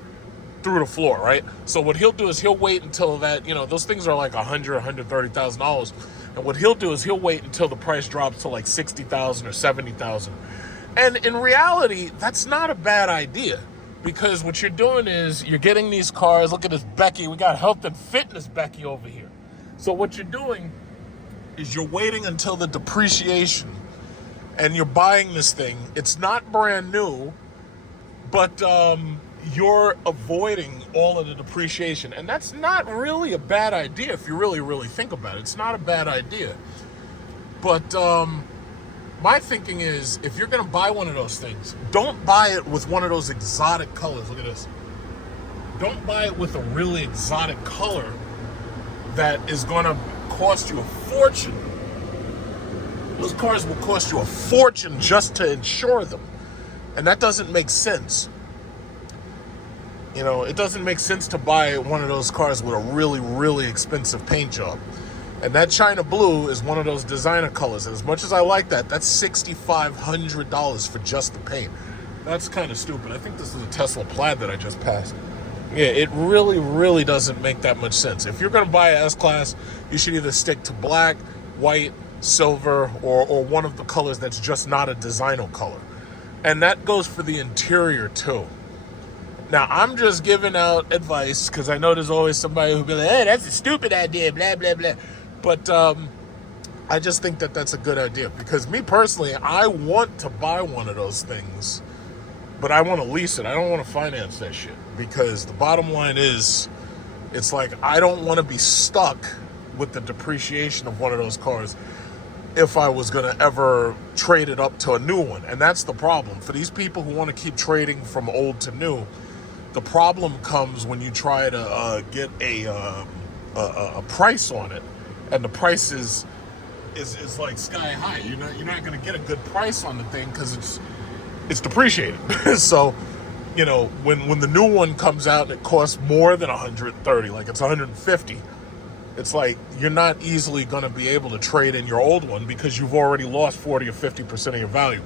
through the floor, right? So what he'll do is he'll wait until that, you know, those things are like $130,000. And what he'll do is he'll wait until the price drops to like $60,000 or $70,000. And in reality, that's not a bad idea because what you're doing is you're getting these cars. Look at this Becky. We got health and fitness Becky over here. So what you're doing is you're waiting until the depreciation and you're buying this thing. It's not brand new, but you're avoiding all of the depreciation. And that's not really a bad idea if you really, really think about it. It's not a bad idea. But my thinking is, if you're going to buy one of those things, don't buy it with one of those exotic colors. Look at this. Don't buy it with a really exotic color that is going to cost you a fortune. Those cars will cost you a fortune just to insure them. And that doesn't make sense. You know, it doesn't make sense to buy one of those cars with a really, really expensive paint job. And that China blue is one of those designer colors. And as much as I like that, that's $6,500 for just the paint. That's kind of stupid. I think this is a Tesla Plaid that I just passed. Yeah, it really, really doesn't make that much sense. If you're going to buy an S-Class, you should either stick to black, white, silver, or one of the colors that's just not a designer color. And that goes for the interior, too. Now, I'm just giving out advice because I know there's always somebody who'll be like, hey, that's a stupid idea, blah, blah, blah. But I just think that that's a good idea because me personally, I want to buy one of those things, but I want to lease it. I don't want to finance that shit because the bottom line is, it's like I don't want to be stuck with the depreciation of one of those cars if I was going to ever trade it up to a new one. And that's the problem. For these people who want to keep trading from old to new, the problem comes when you try to get a price on it, and the price is like sky high. You're not going to get a good price on the thing because it's depreciated. So, you know, when the new one comes out and it costs more than 130, like it's 150, it's like you're not easily going to be able to trade in your old one because you've already lost 40 or 50% of your value.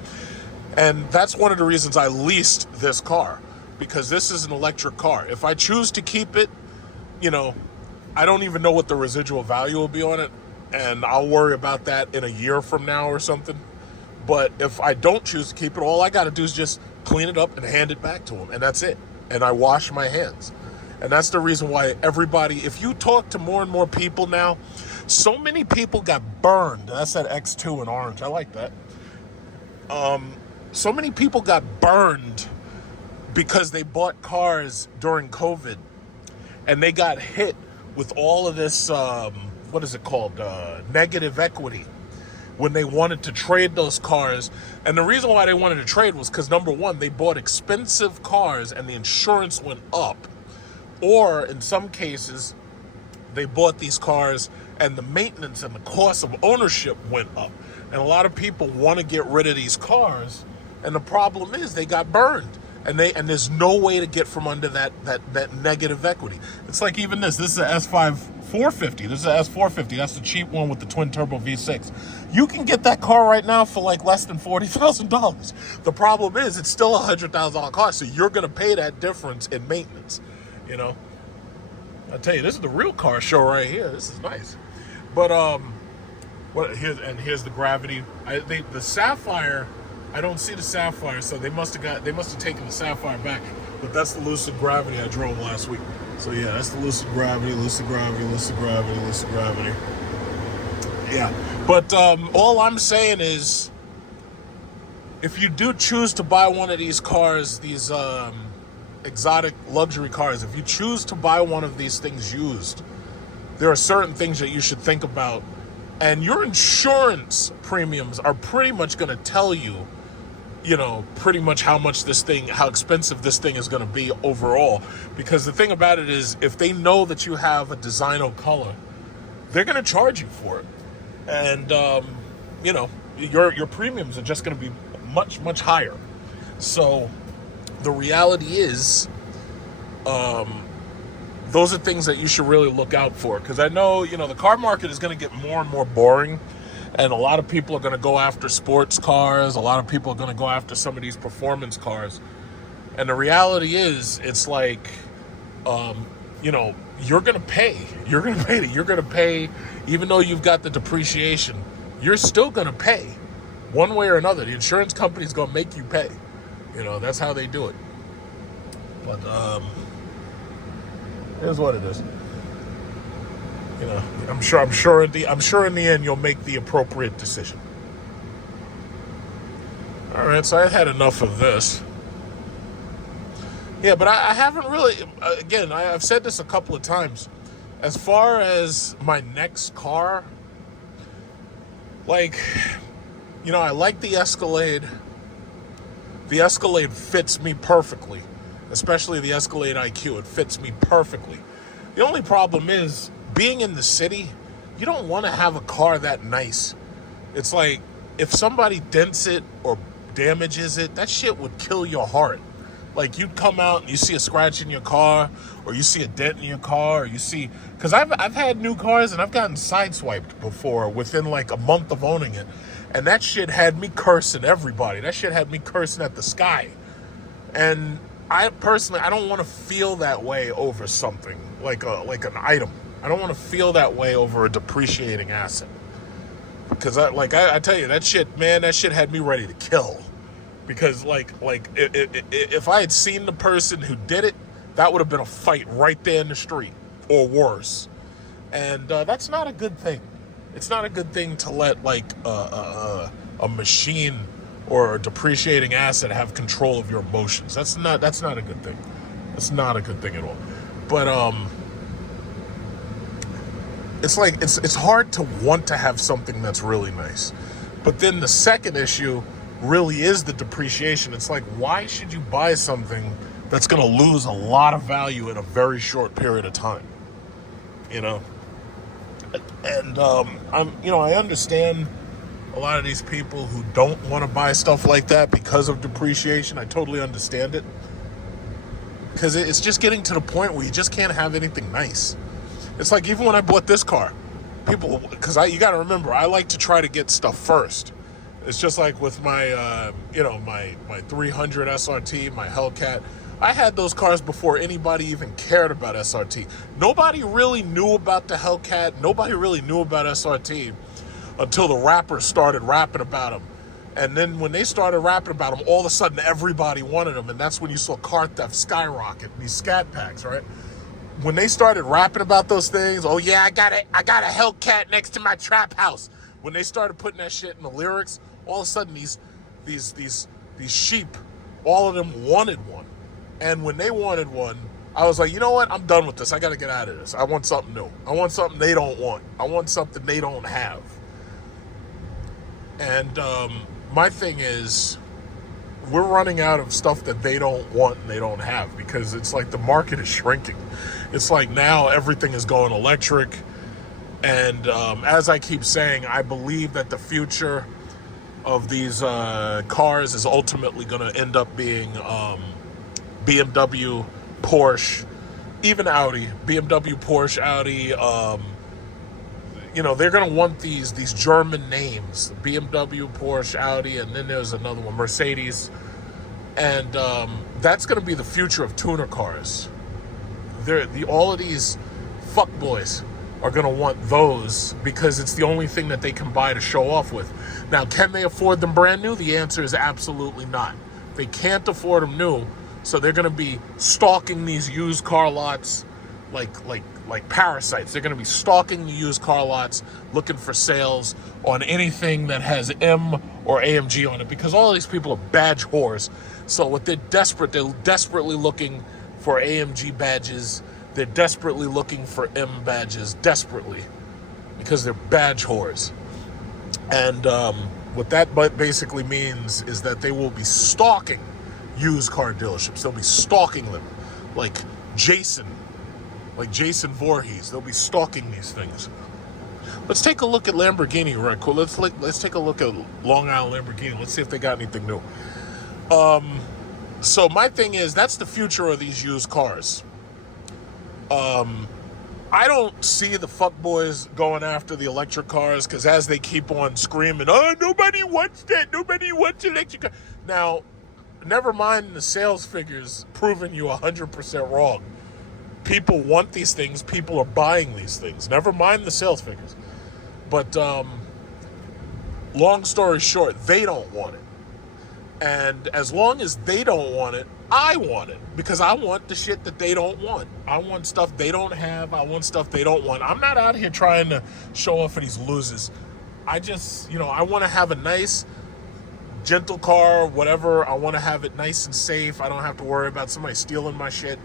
And that's one of the reasons I leased this car, because this is an electric car. If I choose to keep it, you know, I don't even know what the residual value will be on it, and I'll worry about that in a year from now or something. But if I don't choose to keep it, all I got to do is just clean it up and hand it back to them, and that's it. And I wash my hands. And that's the reason why everybody, if you talk to more and more people now, so many people got burned. That's that X2 in orange. I like that. So many people got burned because they bought cars during COVID and they got hit with all of this, what is it called? Negative equity when they wanted to trade those cars. And the reason why they wanted to trade was because, number one, they bought expensive cars and the insurance went up. Or in some cases, they bought these cars and the maintenance and the cost of ownership went up. And a lot of people want to get rid of these cars. And the problem is they got burned. And there's no way to get from under that negative equity. It's like even this is an S5 450. This is an S450. That's the cheap one with the twin turbo V6. You can get that car right now for like less than $40,000. The problem is it's still a $100,000 car, so you're going to pay that difference in maintenance. You know, I tell you, this is the real car show right here. This is nice. But here's the Gravity. The Sapphire. I don't see the Sapphire, so they must have taken the Sapphire back. But that's the Lucid Gravity I drove last week. So yeah, that's the Lucid Gravity. Yeah, but all I'm saying is, if you do choose to buy one of these cars, these exotic luxury cars, if you choose to buy one of these things used, there are certain things that you should think about, and your insurance premiums are pretty much going to tell you, you know, pretty much how expensive this thing is going to be overall. Because the thing about it is, if they know that you have a designer color, they're going to charge you for it. And, you know, your premiums are just going to be much, much higher. So the reality is, those are things that you should really look out for. Because I know, you know, the car market is going to get more and more boring. And a lot of people are going to go after sports cars. A lot of people are going to go after some of these performance cars. And the reality is, it's like, you know, you're going to pay. You're going to pay, even though you've got the depreciation. You're still going to pay. One way or another. The insurance company's going to make you pay. You know, that's how they do it. But here's what it is. You know, I'm sure in the end you'll make the appropriate decision. All right, so I had enough of this. Yeah, but I haven't really. Again, I've said this a couple of times. As far as my next car, like, you know, I like the Escalade. The Escalade fits me perfectly, especially the Escalade IQ. It fits me perfectly. The only problem is, being in the city, you don't want to have a car that nice. It's like, if somebody dents it or damages it, that shit would kill your heart. Like, you'd come out and you see a scratch in your car, or you see a dent in your car, or you see... Because I've had new cars and I've gotten sideswiped before within like a month of owning it. And that shit had me cursing everybody. That shit had me cursing at the sky. And I personally, I don't want to feel that way over something like an item. I don't want to feel that way over a depreciating asset. Because I tell you, that shit, man, that shit had me ready to kill. Because if I had seen the person who did it, that would have been a fight right there in the street, or worse. And that's not a good thing. It's not a good thing to let a machine or a depreciating asset have control of your emotions. That's not a good thing. That's not a good thing at all. But it's hard to want to have something that's really nice. But then the second issue really is the depreciation. It's like, why should you buy something that's going to lose a lot of value in a very short period of time? You know? And I understand a lot of these people who don't want to buy stuff like that because of depreciation. I totally understand it. Because it's just getting to the point where you just can't have anything nice. It's like, even when I bought this car, people, because you got to remember, I like to try to get stuff first. It's just like with my, my 300 SRT, my Hellcat. I had those cars before anybody even cared about SRT. Nobody really knew about the Hellcat. Nobody really knew about SRT until the rappers started rapping about them. And then when they started rapping about them, all of a sudden everybody wanted them. And that's when you saw car theft skyrocket, these scat packs, right? When they started rapping about those things, oh yeah, I got a Hellcat next to my trap house. When they started putting that shit in the lyrics, all of a sudden these sheep, all of them wanted one. And when they wanted one, I was like, you know what? I'm done with this. I got to get out of this. I want something new. I want something they don't want. I want something they don't have. And my thing is, we're running out of stuff that they don't want and they don't have, because it's like the market is shrinking. It's like now everything is going electric. And as I keep saying, I believe that the future of these cars is ultimately going to end up being BMW, Porsche, even Audi. BMW, Porsche, Audi. They're going to want these German names: BMW, Porsche, Audi, and then there's another one, Mercedes. And that's going to be the future of tuner cars. All of these fuckboys are going to want those because it's the only thing that they can buy to show off with. Now, can they afford them brand new? The answer is absolutely not. They can't afford them new, so they're going to be stalking these used car lots like parasites. They're going to be stalking the used car lots, looking for sales on anything that has M or AMG on it, because all of these people are badge whores. So what they're desperately looking for AMG badges. They're desperately looking for M badges, desperately, because they're badge whores. And what that basically means is that they will be stalking used car dealerships. They'll be stalking them like Jason Voorhees. They'll be stalking these things. Let's take a look at Lamborghini right quick. Let's take a look at Long Island Lamborghini. Let's see if they got anything new. So my thing is, that's the future of these used cars. I don't see the fuckboys going after the electric cars, because as they keep on screaming, oh, nobody wants that, nobody wants electric cars. Now, never mind the sales figures proving you 100% wrong. People want these things. People are buying these things. Never mind the sales figures. But long story short, they don't want it. And as long as they don't want it, I want it, because I want the shit that they don't want. I want stuff they don't have. I want stuff they don't want. I'm not out here trying to show off for these losers. I just, I want to have a nice, gentle car, whatever. I want to have it nice and safe. I don't have to worry about somebody stealing my shit.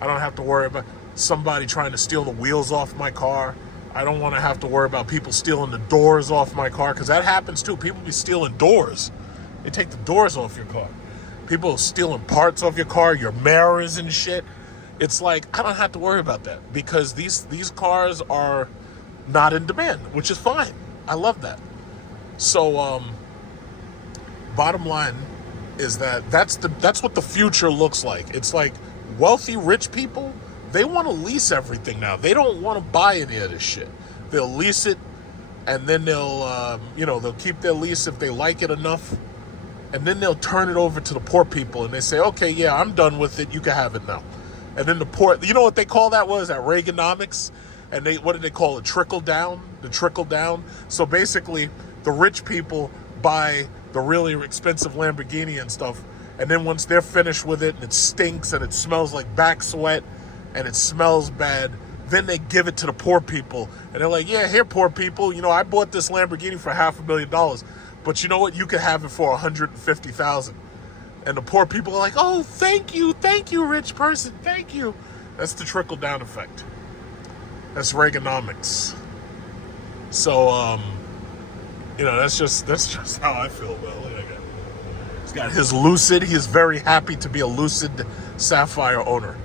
I don't have to worry about somebody trying to steal the wheels off my car. I don't want to have to worry about people stealing the doors off my car, because that happens too. People be stealing doors. They take the doors off your car. People stealing parts of your car, your mirrors and shit. It's like, I don't have to worry about that, because these cars are not in demand, which is fine. I love that. So, bottom line is that's what the future looks like. It's like wealthy, rich people, they want to lease everything now. They don't want to buy any of this shit. They'll lease it, and then they'll keep their lease if they like it enough. and then they'll turn it over to the poor people, and they say, okay, yeah, I'm done with it. You can have it now. And then the poor, you know what they call that? What is that? Reaganomics? And what did they call it? Trickle down? The trickle down. So basically, the rich people buy the really expensive Lamborghini and stuff, and then once they're finished with it and it stinks and it smells like back sweat and it smells bad, then they give it to the poor people. And they're like, yeah, here, poor people, you know, I bought this Lamborghini for $500,000, but you know what? You can have it for $150,000. And the poor people are like, oh, thank you, rich person, thank you. That's the trickle down effect. That's Reaganomics. So, you know, that's just how I feel about it. He's got his Lucid. He is very happy to be a Lucid Sapphire owner.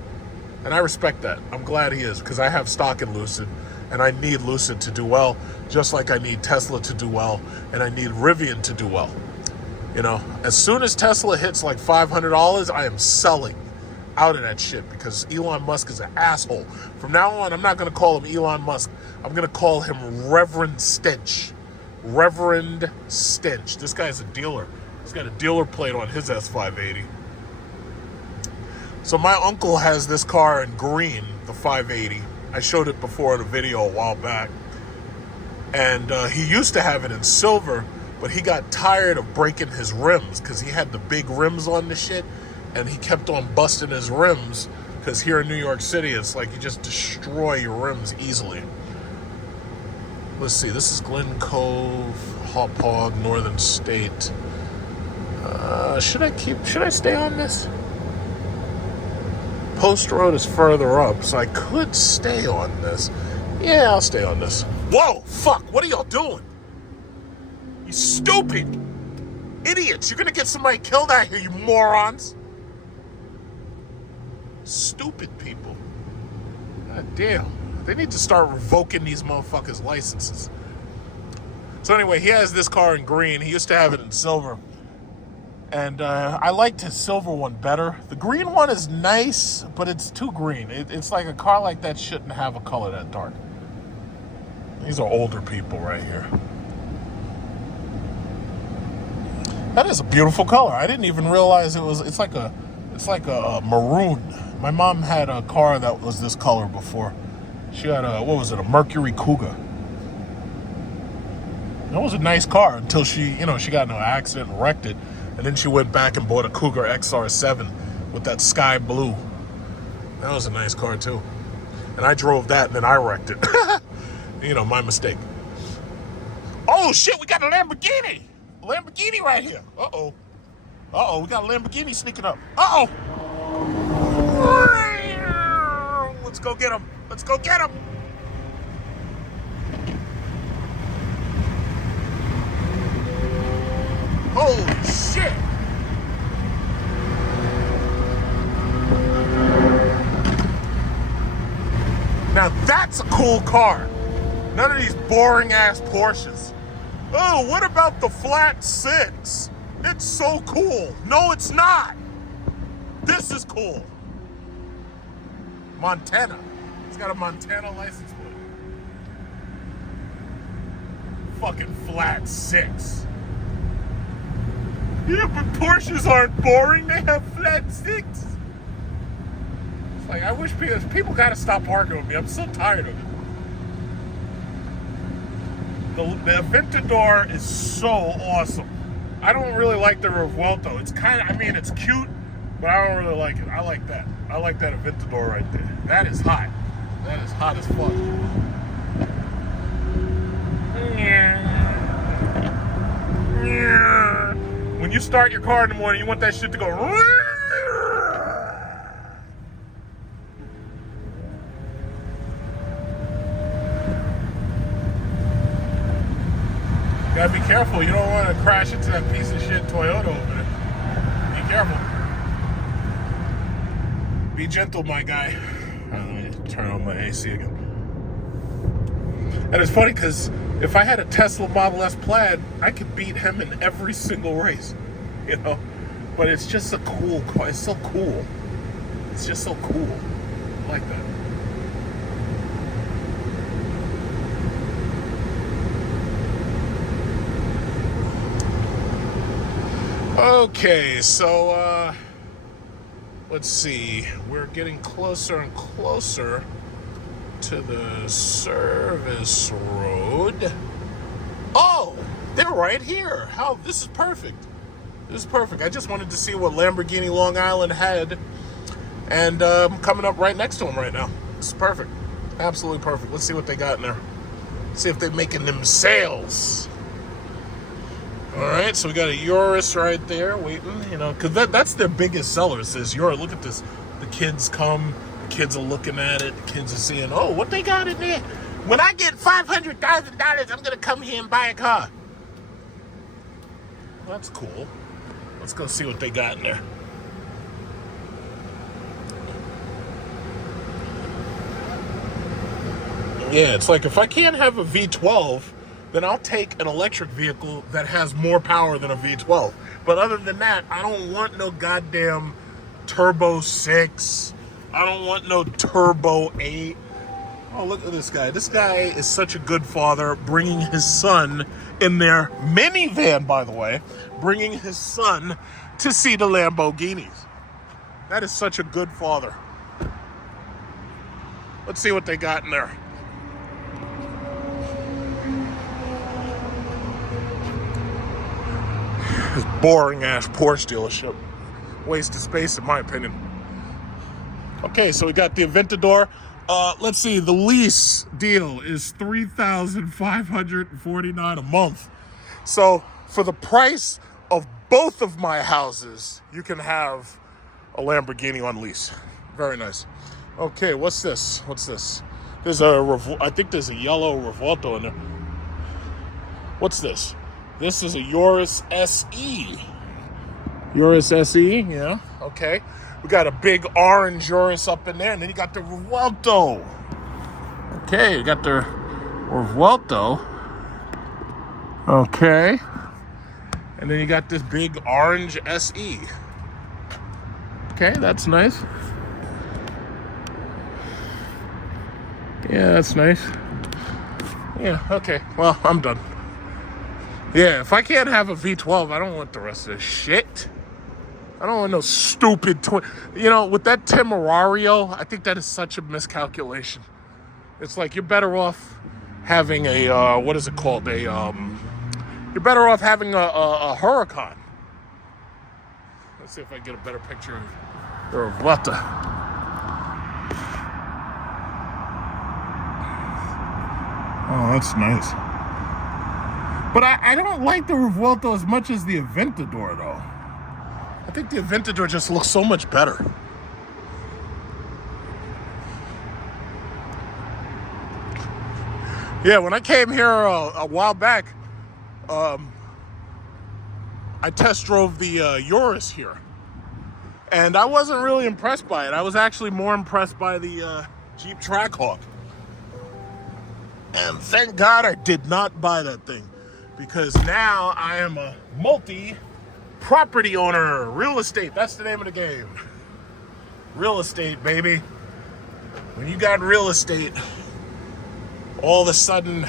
And I respect that. I'm glad he is, because I have stock in Lucid, and I need Lucid to do well, just like I need Tesla to do well, and I need Rivian to do well. You know, as soon as Tesla hits like $500, I am selling out of that shit, because Elon Musk is an asshole. From now on, I'm not going to call him Elon Musk. I'm going to call him Reverend Stench. Reverend Stench. This guy's a dealer. He's got a dealer plate on his S580. So my uncle has this car in green, the 580. I showed it before in a video a while back. And he used to have it in silver, but he got tired of breaking his rims because he had the big rims on the shit, and he kept on busting his rims because here in New York City, it's like you just destroy your rims easily. Let's see, this is Glen Cove, Hauppauge, Northern State. Should I stay on this? Post Road is further up, so I could stay on this. Yeah, I'll stay on this. Whoa, fuck, what are y'all doing? You stupid idiots. You're gonna get somebody killed out here, you morons. Stupid people. God damn. They need to start revoking these motherfuckers' licenses. So anyway, he has this car in green. He used to have it in silver. And I liked his silver one better. The green one is nice, but it's too green. It's like a car like that shouldn't have a color that dark. These are older people right here. That is a beautiful color. I didn't even realize it's like a maroon. My mom had a car that was this color before. She had a Mercury Cougar. That was a nice car until she got in an accident and wrecked it. And then she went back and bought a Cougar XR7 with that sky blue. That was a nice car too. And I drove that and then I wrecked it. My mistake. Oh shit, we got a Lamborghini! A Lamborghini right here. Uh-oh. We got a Lamborghini sneaking up. Uh-oh! Let's go get him. Holy shit! Now that's a cool car. None of these boring ass Porsches. Oh, what about the flat six? It's so cool. No, it's not. This is cool. Montana. It's got a Montana license plate. Fucking flat six. Yeah, but Porsches aren't boring. They have flat six. It's like, I wish people gotta stop arguing with me. I'm so tired of it. The Aventador is so awesome. I don't really like the Revuelto. It's it's cute, but I don't really like it. I like that. I like that Aventador right there. That is hot. That is hot as fuck. When you start your car in the morning, you want that shit to go. Gotta be careful. You don't want to crash into that piece of shit Toyota over there. Be careful. Be gentle, my guy. Let me turn on my AC again. And it's funny because if I had a Tesla Model S Plaid, I could beat him in every single race, But it's just a cool car. It's so cool. It's just so cool. I like that. Okay, so let's see. We're getting closer and closer to the service road. Oh, they're right here. How? This is perfect. This is perfect. I just wanted to see what Lamborghini Long Island had, and I'm coming up right next to them right now. This is perfect. Absolutely perfect. Let's see what they got in there. See if they're making them sales. All right, so we got a Urus right there waiting, you know, because that's their biggest seller. It says Urus. Look at this. The kids come. The kids are looking at it. The kids are seeing, oh, what they got in there? When I get $500,000, I'm going to come here and buy a car. Well, that's cool. Let's go see what they got in there. Yeah, it's like if I can't have a V12, then I'll take an electric vehicle that has more power than a V12. But other than that, I don't want no goddamn Turbo 6. I don't want no Turbo 8. Oh, look at this guy. This guy is such a good father, bringing his son in their minivan, by the way, bringing his son to see the Lamborghinis. That is such a good father. Let's see what they got in there. This boring ass Porsche dealership. Waste of space, in my opinion. Okay, so we got the Aventador. Let's see, the lease deal is $3,549 a month. So for the price of both of my houses, you can have a Lamborghini on lease. Very nice. Okay, what's this? What's this? I think there's a yellow Revuelto in there. What's this? This is a Urus SE. Urus SE, yeah, okay. We got a big orange Urus up in there, and then you got the Revuelto. Okay, you got the Revuelto. Okay. And then you got this big orange SE. Okay, that's nice. Yeah, that's nice. Yeah, okay, well, I'm done. Yeah, if I can't have a V12, I don't want the rest of this shit. I don't want no stupid You know, with that Temerario, I think that is such a miscalculation. It's like you're better off having a, what is it called? You're better off having a Huracan. Let's see if I can get a better picture of the Revuelto. Oh, that's nice. But I don't like the Revuelto as much as the Aventador, though. I think the Aventador just looks so much better. Yeah, when I came here a while back, I test drove the Urus here. And I wasn't really impressed by it. I was actually more impressed by the Jeep Trackhawk. And thank God I did not buy that thing. Because now I am a multi-property owner. Real estate, that's the name of the game. Real estate, baby. When you got real estate, all of a sudden,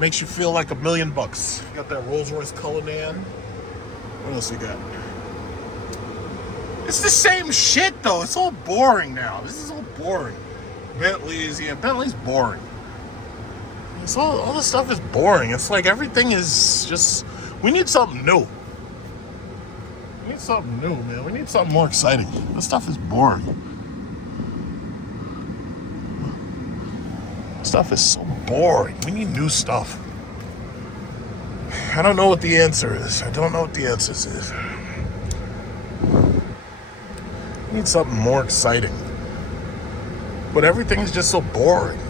makes you feel like $1 million. Got that Rolls-Royce Cullinan. What else you got? It's the same shit, though. It's all boring now. This is all boring. Bentley's boring. It's all this stuff is boring. It's like everything is just... We need something new. We need something new, man. We need something more exciting. This stuff is boring. Stuff is so boring. We need new stuff. I don't know what the answer is. I don't know what the answer is. We need something more exciting. But everything's just so boring.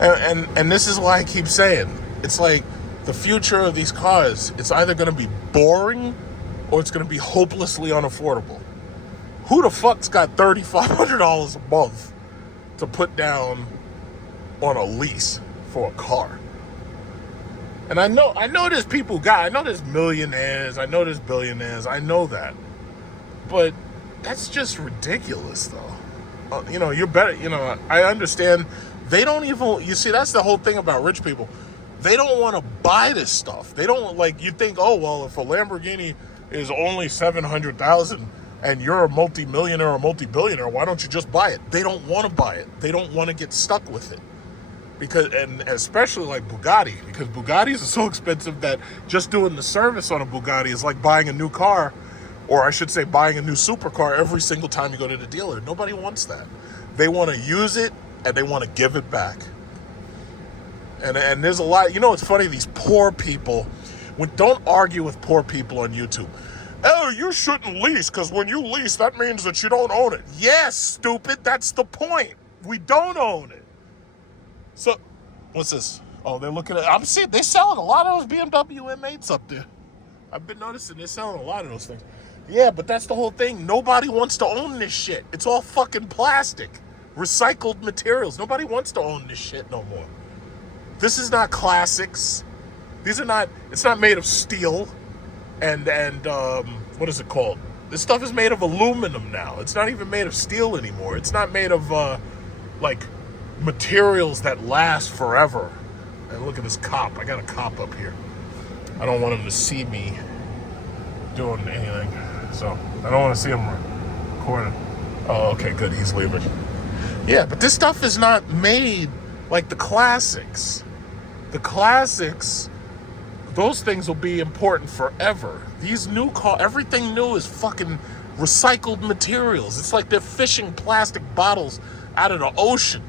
And this is why I keep saying, it's like the future of these cars, it's either going to be boring or it's going to be hopelessly unaffordable. Who the fuck's got $3,500 a month to put down on a lease for a car? And I know there's people I know there's millionaires, I know there's billionaires, I know that. But that's just ridiculous, though. You know, you're better, you know, I understand. They don't even, you see, that's the whole thing about rich people. They don't want to buy this stuff. They don't, like, you think, oh, well, if a Lamborghini is only $700,000 and you're a multi-millionaire or multi-billionaire, why don't you just buy it? They don't want to buy it. They don't want to get stuck with it. Because, and especially like Bugatti, because Bugattis are so expensive that just doing the service on a Bugatti is like buying a new car, or I should say buying a new supercar every single time you go to the dealer. Nobody wants that. They want to use it and they want to give it back. And there's a lot, you know, it's funny, these poor people, don't argue with poor people on YouTube. Oh, you shouldn't lease, because when you lease, that means that you don't own it. Yes, stupid, that's the point. We don't own it. So, what's this? Oh, they're looking at, I'm seeing, they're selling a lot of those BMW M8s up there. I've been noticing they're selling a lot of those things. Yeah, but that's the whole thing. Nobody wants to own this shit. It's all fucking plastic. Recycled materials. Nobody wants to own this shit no more. This is not classics. These are not, it's not made of steel and what is it called? This stuff is made of aluminum now. It's not even made of steel anymore. It's not made of, like, materials that last forever. And look at this cop. I got a cop up here. I don't want him to see me doing anything. So, I don't want to see him recording. Oh, okay, good. He's leaving. Yeah, but this stuff is not made like the classics. The classics, those things will be important forever. These new cars, everything new is fucking recycled materials. It's like they're fishing plastic bottles out of the ocean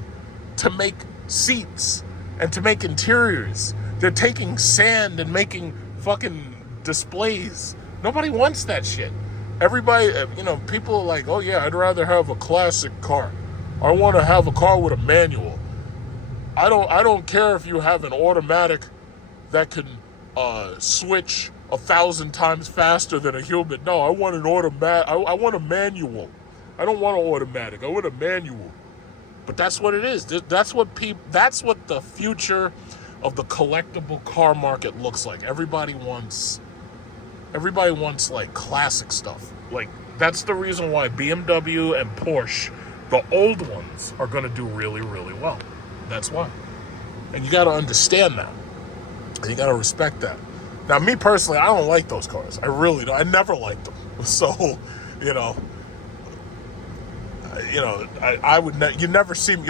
to make seats and to make interiors. They're taking sand and making fucking displays. Nobody wants that shit. Everybody, you know, people are like, oh yeah, I'd rather have a classic car. I want to have a car with a manual. I don't care if you have an automatic that can switch 1,000 times faster than a human. No, I want an automatic. I want a manual. I don't want an automatic. I want a manual. But that's what it is. That's what the future of the collectible car market looks like. Everybody wants like classic stuff. Like, that's the reason why BMW and Porsche, the old ones, are going to do really, really well. That's why. And you got to understand that. And you got to respect that. Now, me personally, I don't like those cars. I really don't. I never liked them. So, you'll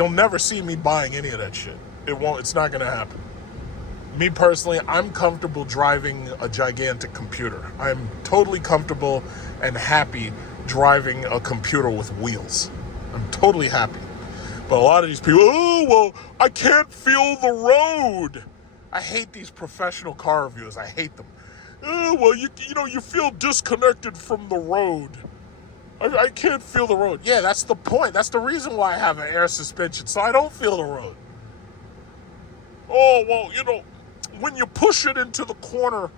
never see me buying any of that shit. It's not going to happen. Me personally, I'm comfortable driving a gigantic computer. I'm totally comfortable and happy driving a computer with wheels. I'm totally happy. But a lot of these people, oh, well, I can't feel the road. I hate these professional car reviewers. I hate them. Oh, well, you feel disconnected from the road. I can't feel the road. Yeah, that's the point. That's the reason why I have an air suspension, so I don't feel the road. Oh, well, when you push it into the corner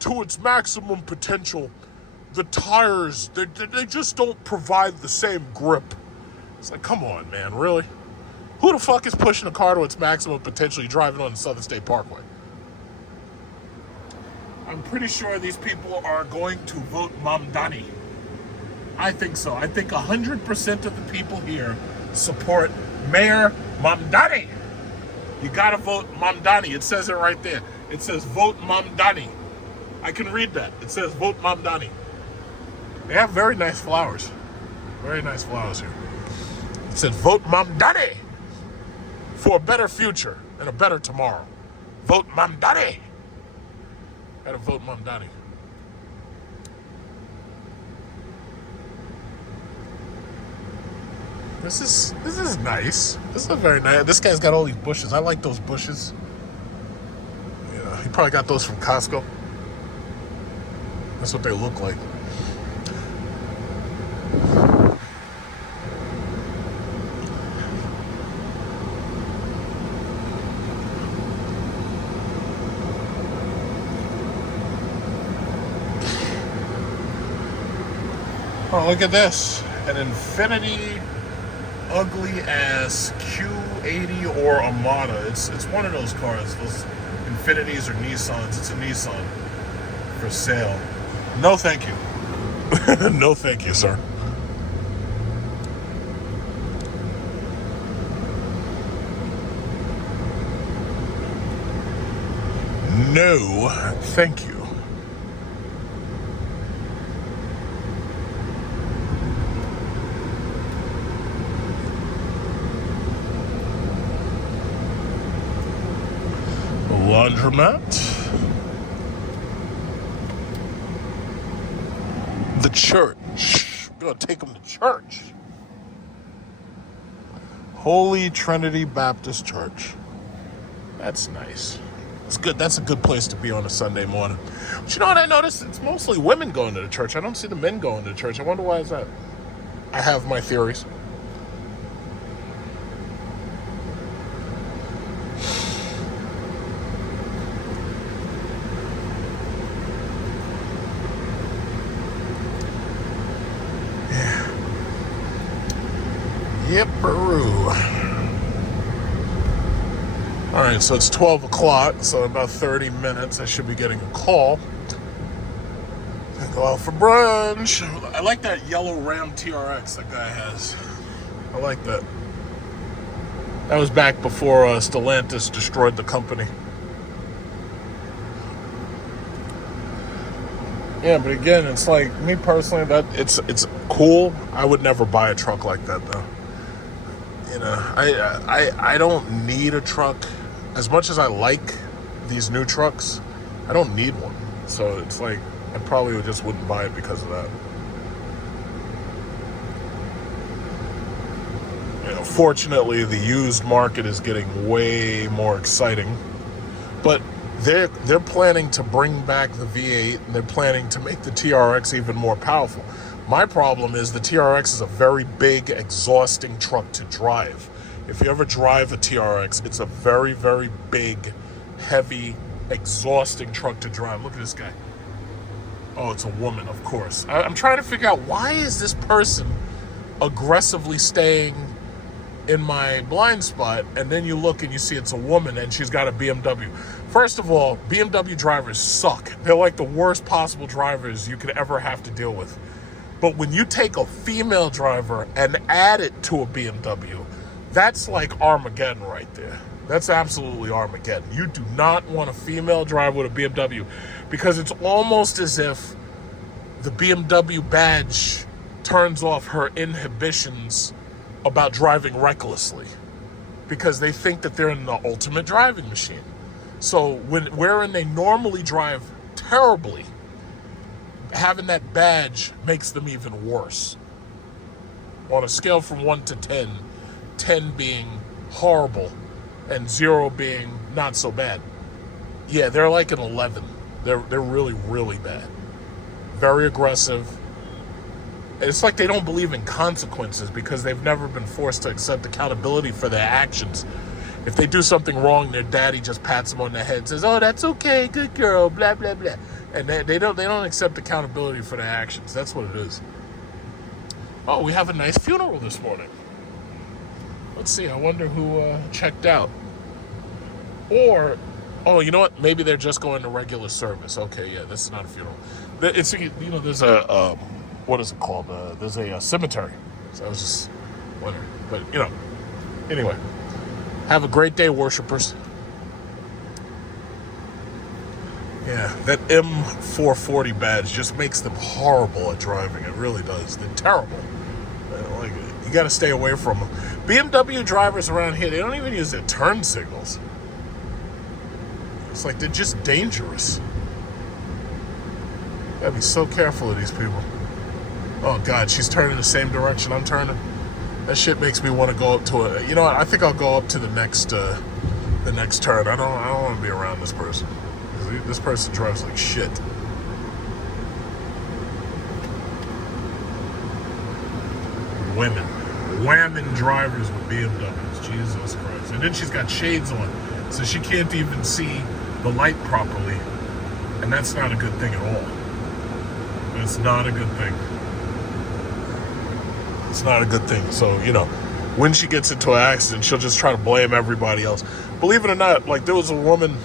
to its maximum potential, the tires, they just don't provide the same grip. It's like, come on, man, really? Who the fuck is pushing a car to its maximum potential driving on the Southern State Parkway? I'm pretty sure these people are going to vote Mamdani. I think so. I think 100% of the people here support Mayor Mamdani. You gotta vote Mamdani. It says it right there. It says vote Mamdani. I can read that. It says vote Mamdani. They have very nice flowers. Very nice flowers here. It said vote Mamdani for a better future and a better tomorrow. Vote Mamdani. Gotta vote Mamdani. This is nice. This is very nice. This guy's got all these bushes. I like those bushes. Yeah, he probably got those from Costco. That's what they look like. Oh, look at this. An Infinity ugly ass Q80 or Armada. It's one of those cars, those Infinities or Nissans. It's a Nissan for sale. No, thank you. No, thank you, sir. No, thank you. Laundromat. The church. We're gonna take them to church. Holy Trinity Baptist Church. That's nice. It's good. That's a good place to be on a Sunday morning. But you know what I noticed? It's mostly women going to the church. I don't see the men going to the church. I wonder why is that? I have my theories. Yip-a-roo. All right, so it's 12 o'clock, so in about 30 minutes I should be getting a call. I go out for brunch. I like that yellow Ram TRX that guy has. I like that. That was back before Stellantis destroyed the company. Yeah, but again, it's like, me personally, that it's cool. I would never buy a truck like that, though. You know, I don't need a truck. As much as I like these new trucks, I don't need one. So it's like, I probably just wouldn't buy it because of that. You know, fortunately, the used market is getting way more exciting. But they're planning to bring back the V8, and they're planning to make the TRX even more powerful. My problem is the TRX is a very big, exhausting truck to drive. If you ever drive a TRX, it's a very, very big, heavy, exhausting truck to drive. Look at this guy. Oh, it's a woman, of course. I'm trying to figure out, why is this person aggressively staying in my blind spot, and then you look and you see it's a woman and she's got a BMW. First of all, BMW drivers suck. They're like the worst possible drivers you could ever have to deal with. But when you take a female driver and add it to a BMW, that's like Armageddon right there. That's absolutely Armageddon. You do not want a female driver with a BMW, because it's almost as if the BMW badge turns off her inhibitions about driving recklessly, because they think that they're in the ultimate driving machine. So wherein they normally drive terribly, having that badge makes them even worse. On a scale from 1 to 10, 10 being horrible and 0 being not so bad. Yeah, they're like an 11. They're really, really bad. Very aggressive. It's like they don't believe in consequences because they've never been forced to accept accountability for their actions. If they do something wrong, their daddy just pats them on the head and says, "Oh, that's okay, good girl, blah, blah, blah." And they don't accept accountability for their actions. That's what it is. Oh, we have a nice funeral this morning. Let's see, I wonder who checked out. Or, oh, you know what? Maybe they're just going to regular service. Okay, yeah, this is not a funeral. It's, you know, there's a, what is it called? There's a cemetery. So I was just wondering. But, you know, anyway. Have a great day, worshipers. Yeah, that M440 badge just makes them horrible at driving. It really does. They're terrible. Like, you got to stay away from them. BMW drivers around here, they don't even use their turn signals. It's like they're just dangerous. You gotta be so careful of these people. Oh God, she's turning the same direction I'm turning. That shit makes me want to go up to it. You know what? I think I'll go up to the next turn. I don't want to be around this person. This person drives like shit. Women drivers with BMWs. Jesus Christ. And then she's got shades on, so she can't even see the light properly. And that's not a good thing at all. That's not a good thing. It's not a good thing. So, you know, when she gets into an accident, she'll just try to blame everybody else. Believe it or not, like, there was a woman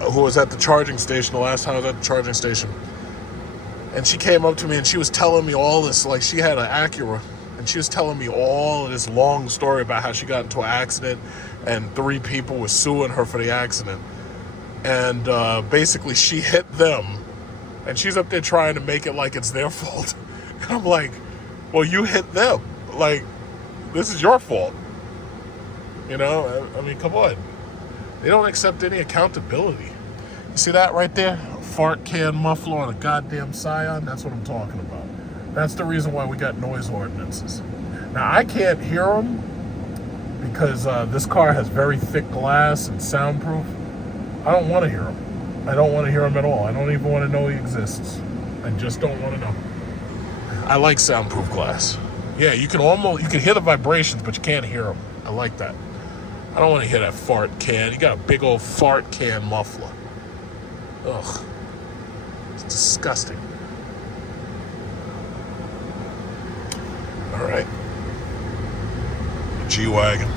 who was at the charging station the last time I was at the charging station. And she came up to me and she was telling me all this, like, she had an Acura. And she was telling me all of this long story about how she got into an accident and 3 people were suing her for the accident. and basically she hit them, and she's up there trying to make it like it's their fault. And I'm like, well, you hit them. Like, this is your fault. You know, I mean, come on. They don't accept any accountability. You see that right there? A fart can muffler on a goddamn Scion? That's what I'm talking about. That's the reason why we got noise ordinances. Now, I can't hear them because this car has very thick glass and soundproof. I don't want to hear him. I don't want to hear him at all. I don't even want to know he exists. I just don't want to know. I like soundproof glass. Yeah, you can hear the vibrations, but you can't hear them. I like that. I don't want to hear that fart can. You got a big old fart can muffler. Ugh. It's disgusting. All right. G-Wagon.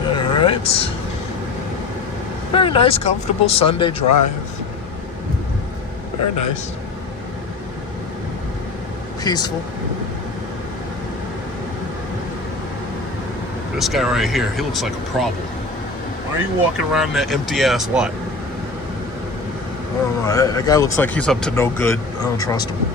All right. Very nice, comfortable Sunday drive. Very nice. Peaceful. This guy right here, he looks like a problem. Why are you walking around that empty-ass lot? I don't know. That guy looks like he's up to no good. I don't trust him.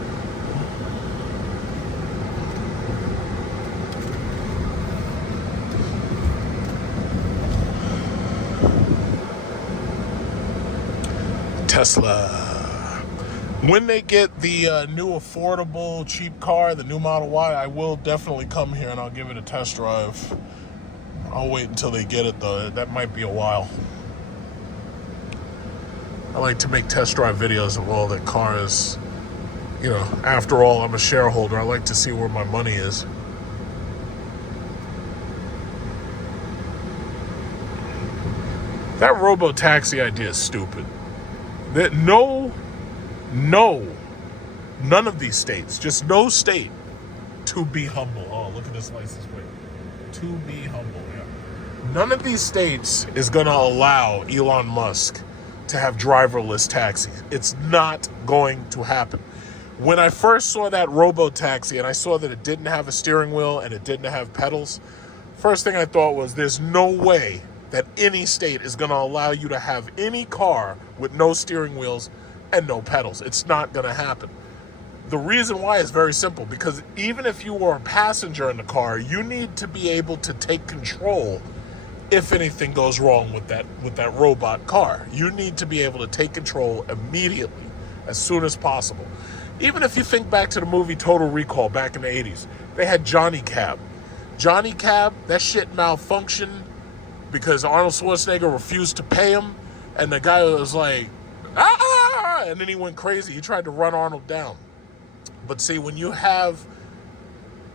Tesla. When they get the new affordable cheap car, the new Model Y, I will definitely come here and I'll give it a test drive. I'll wait until they get it though. That might be a while. I like to make test drive videos of all the cars. You know, after all, I'm a shareholder. I like to see where my money is. That robo-taxi idea is stupid. None of these states, just no state, to be humble. Oh, look at this license plate. To be humble, yeah. None of these states is going to allow Elon Musk to have driverless taxis. It's not going to happen. When I first saw that robo-taxi and I saw that it didn't have a steering wheel and it didn't have pedals, first thing I thought was there's no way that any state is going to allow you to have any car with no steering wheels and no pedals. It's not going to happen. The reason why is very simple, because even if you were a passenger in the car, you need to be able to take control if anything goes wrong with that robot car. You need to be able to take control immediately, as soon as possible. Even if you think back to the movie Total Recall back in the 80s, they had Johnny Cab. Johnny Cab, that shit malfunctioned because Arnold Schwarzenegger refused to pay him, and the guy was like, ah, and then he went crazy. He tried to run Arnold down. But see, when you have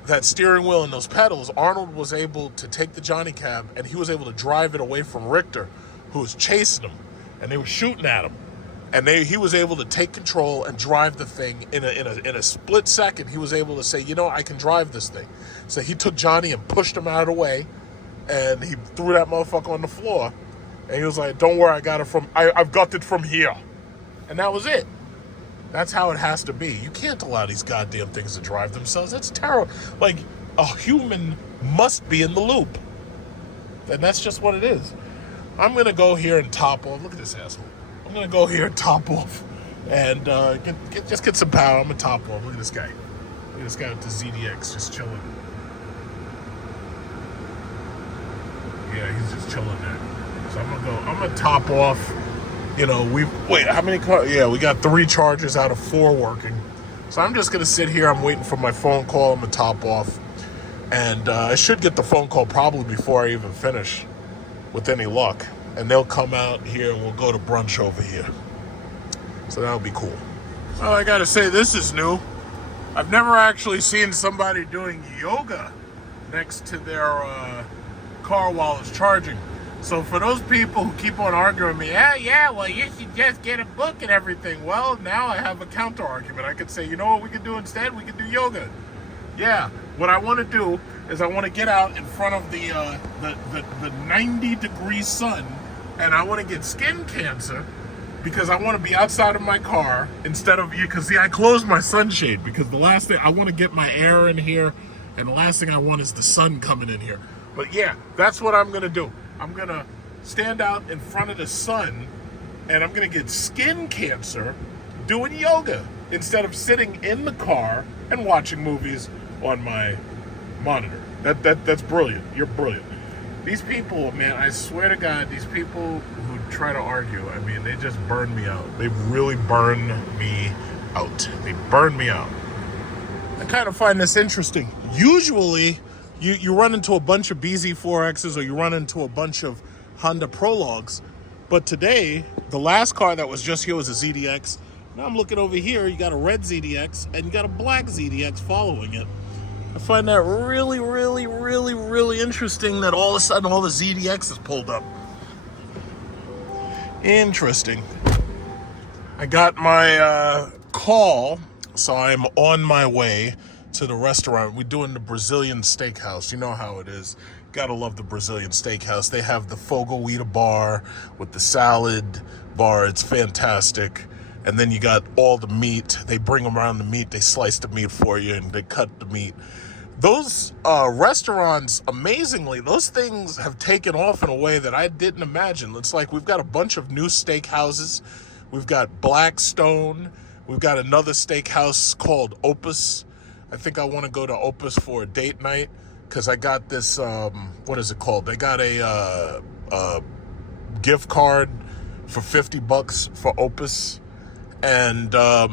that steering wheel and those pedals, Arnold was able to take the Johnny Cab and he was able to drive it away from Richter, who was chasing him, and they were shooting at him. And he was able to take control and drive the thing in a split second. He was able to say, you know, I can drive this thing. So he took Johnny and pushed him out of the way, and he threw that motherfucker on the floor. And he was like, don't worry, I've got it from here. And that was it. That's how it has to be. You can't allow these goddamn things to drive themselves. That's terrible. Like, a human must be in the loop. And that's just what it is. I'm going to go here and top off. Look at this asshole. I'm going to go here and top off and just get some power. I'm going to top off. Look at this guy. Look at this guy with the ZDX just chilling. Yeah, he's just chilling there. So I'm going to top off. You know, how many cars? Yeah, we got 3 chargers out of 4 working. So I'm just going to sit here. I'm waiting for my phone call. I'm going to top off. And I should get the phone call probably before I even finish, with any luck. And they'll come out here and we'll go to brunch over here. So that'll be cool. Well, I got to say, this is new. I've never actually seen somebody doing yoga next to their car while it's charging. So for those people who keep on arguing with me, well, you should just get a book and everything. Well, now I have a counter argument. I could say, you know what we could do instead? We could do yoga. Yeah, what I want to do is I want to get out in front of the 90-degree sun, and I want to get skin cancer because I want to be outside of my car instead of you. Because see, I closed my sunshade because the last thing I want to get my air in here And the last thing I want is the sun coming in here. But yeah, that's what I'm gonna do. I'm gonna stand out in front of the sun, and I'm gonna get skin cancer doing yoga instead of sitting in the car and watching movies on my monitor. That's brilliant. You're brilliant. These people, man, I swear to God, these people who try to argue, I mean, they just burn me out. They really burn me out. They burn me out. I kind of find this interesting. Usually, you run into a bunch of BZ4Xs or you run into a bunch of Honda Prologues. But today, the last car that was just here was a ZDX. Now I'm looking over here, you got a red ZDX and you got a black ZDX following it. I find that really, really, really, really interesting that all of a sudden all the ZDXs pulled up. Interesting. I got my call, so I'm on my way to the restaurant. We're doing the Brazilian steakhouse. You know how it is. Gotta love the Brazilian steakhouse. They have the fogoita bar with the salad bar. It's fantastic. And then you got all the meat. They bring around the meat. They slice the meat for you and they cut the meat. Those restaurants, amazingly, those things have taken off in a way that I didn't imagine. It's like we've got a bunch of new steakhouses. We've got Blackstone. We've got another steakhouse called Opus. I think I want to go to Opus for a date night because I got this, what is it called? They got a gift card for $50 for Opus. And I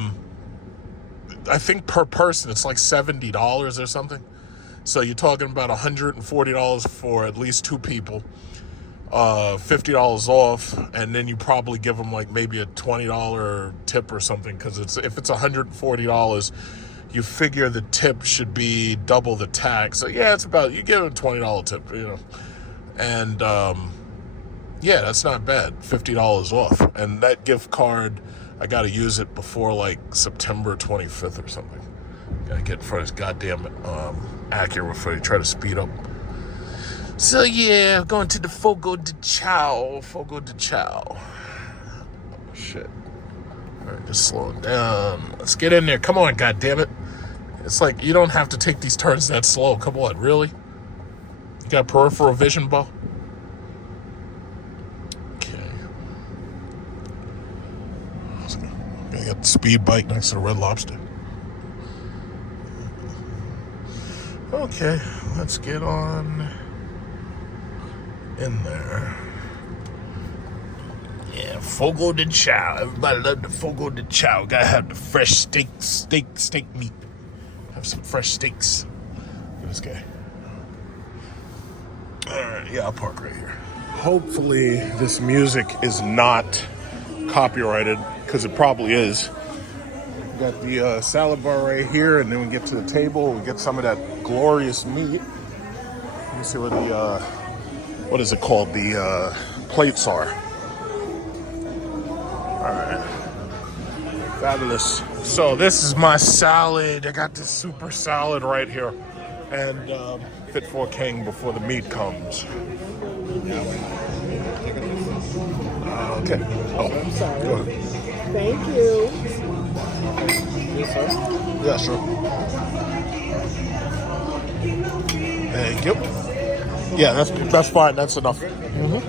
think per person, it's like $70 or something. So you're talking about $140 for at least two people, $50 off, and then you probably give them like maybe a $20 tip or something, because if it's $140, you figure the tip should be double the tax. So yeah, it's about, you give them a $20 tip, you know, and yeah, that's not bad, $50 off, and that gift card, I got to use it before like September 25th or something. Got to get in front of this goddamn Acura before you try to speed up. So yeah, going to the Fogo de Chao. Oh, shit. All right, just slow it down. Let's get in there. Come on, goddammit. It's like you don't have to take these turns that slow. Come on, really? You got peripheral vision, Bo? Okay. Gonna get the speed bike next to the Red Lobster. Okay, let's get on in there. Yeah, Fogo de Chao. Everybody love the Fogo de Chao. Gotta have the fresh steak meat. Have some fresh steaks. Look at this guy. Alright, yeah, I'll park right here. Hopefully this music is not copyrighted, because it probably is. We got the salad bar right here, and then we get to the table, we get some of that glorious meat. Let me see where the, what is it called? The plates are. Alright. Fabulous. So this is my salad. I got this super salad right here. And fit for a king before the meat comes. Okay. Oh, I'm sorry. Go ahead. Thank you. Yes, sir. Yeah, sure. Thank you. Yeah, that's fine. That's enough. Mm-hmm.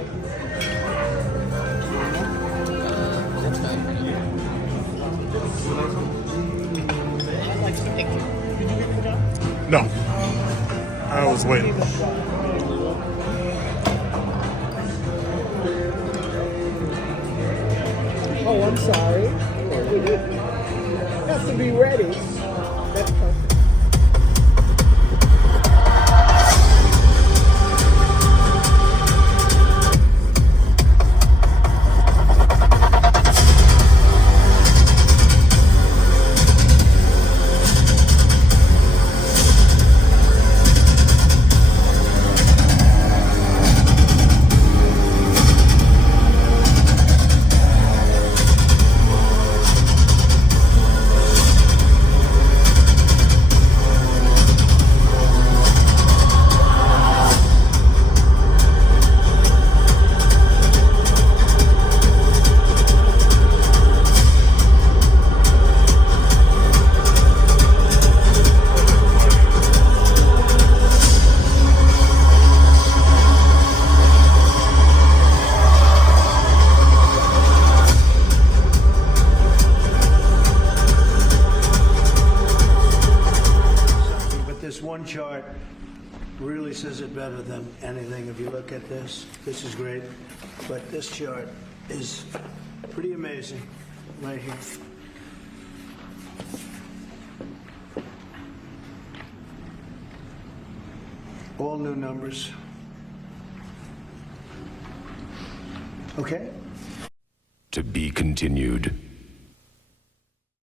No. I was waiting. Oh, I'm sorry. Have to be ready. That's perfect. better than anything. If you look at this is great. But this chart is pretty amazing right here. All new numbers. Okay? To be continued.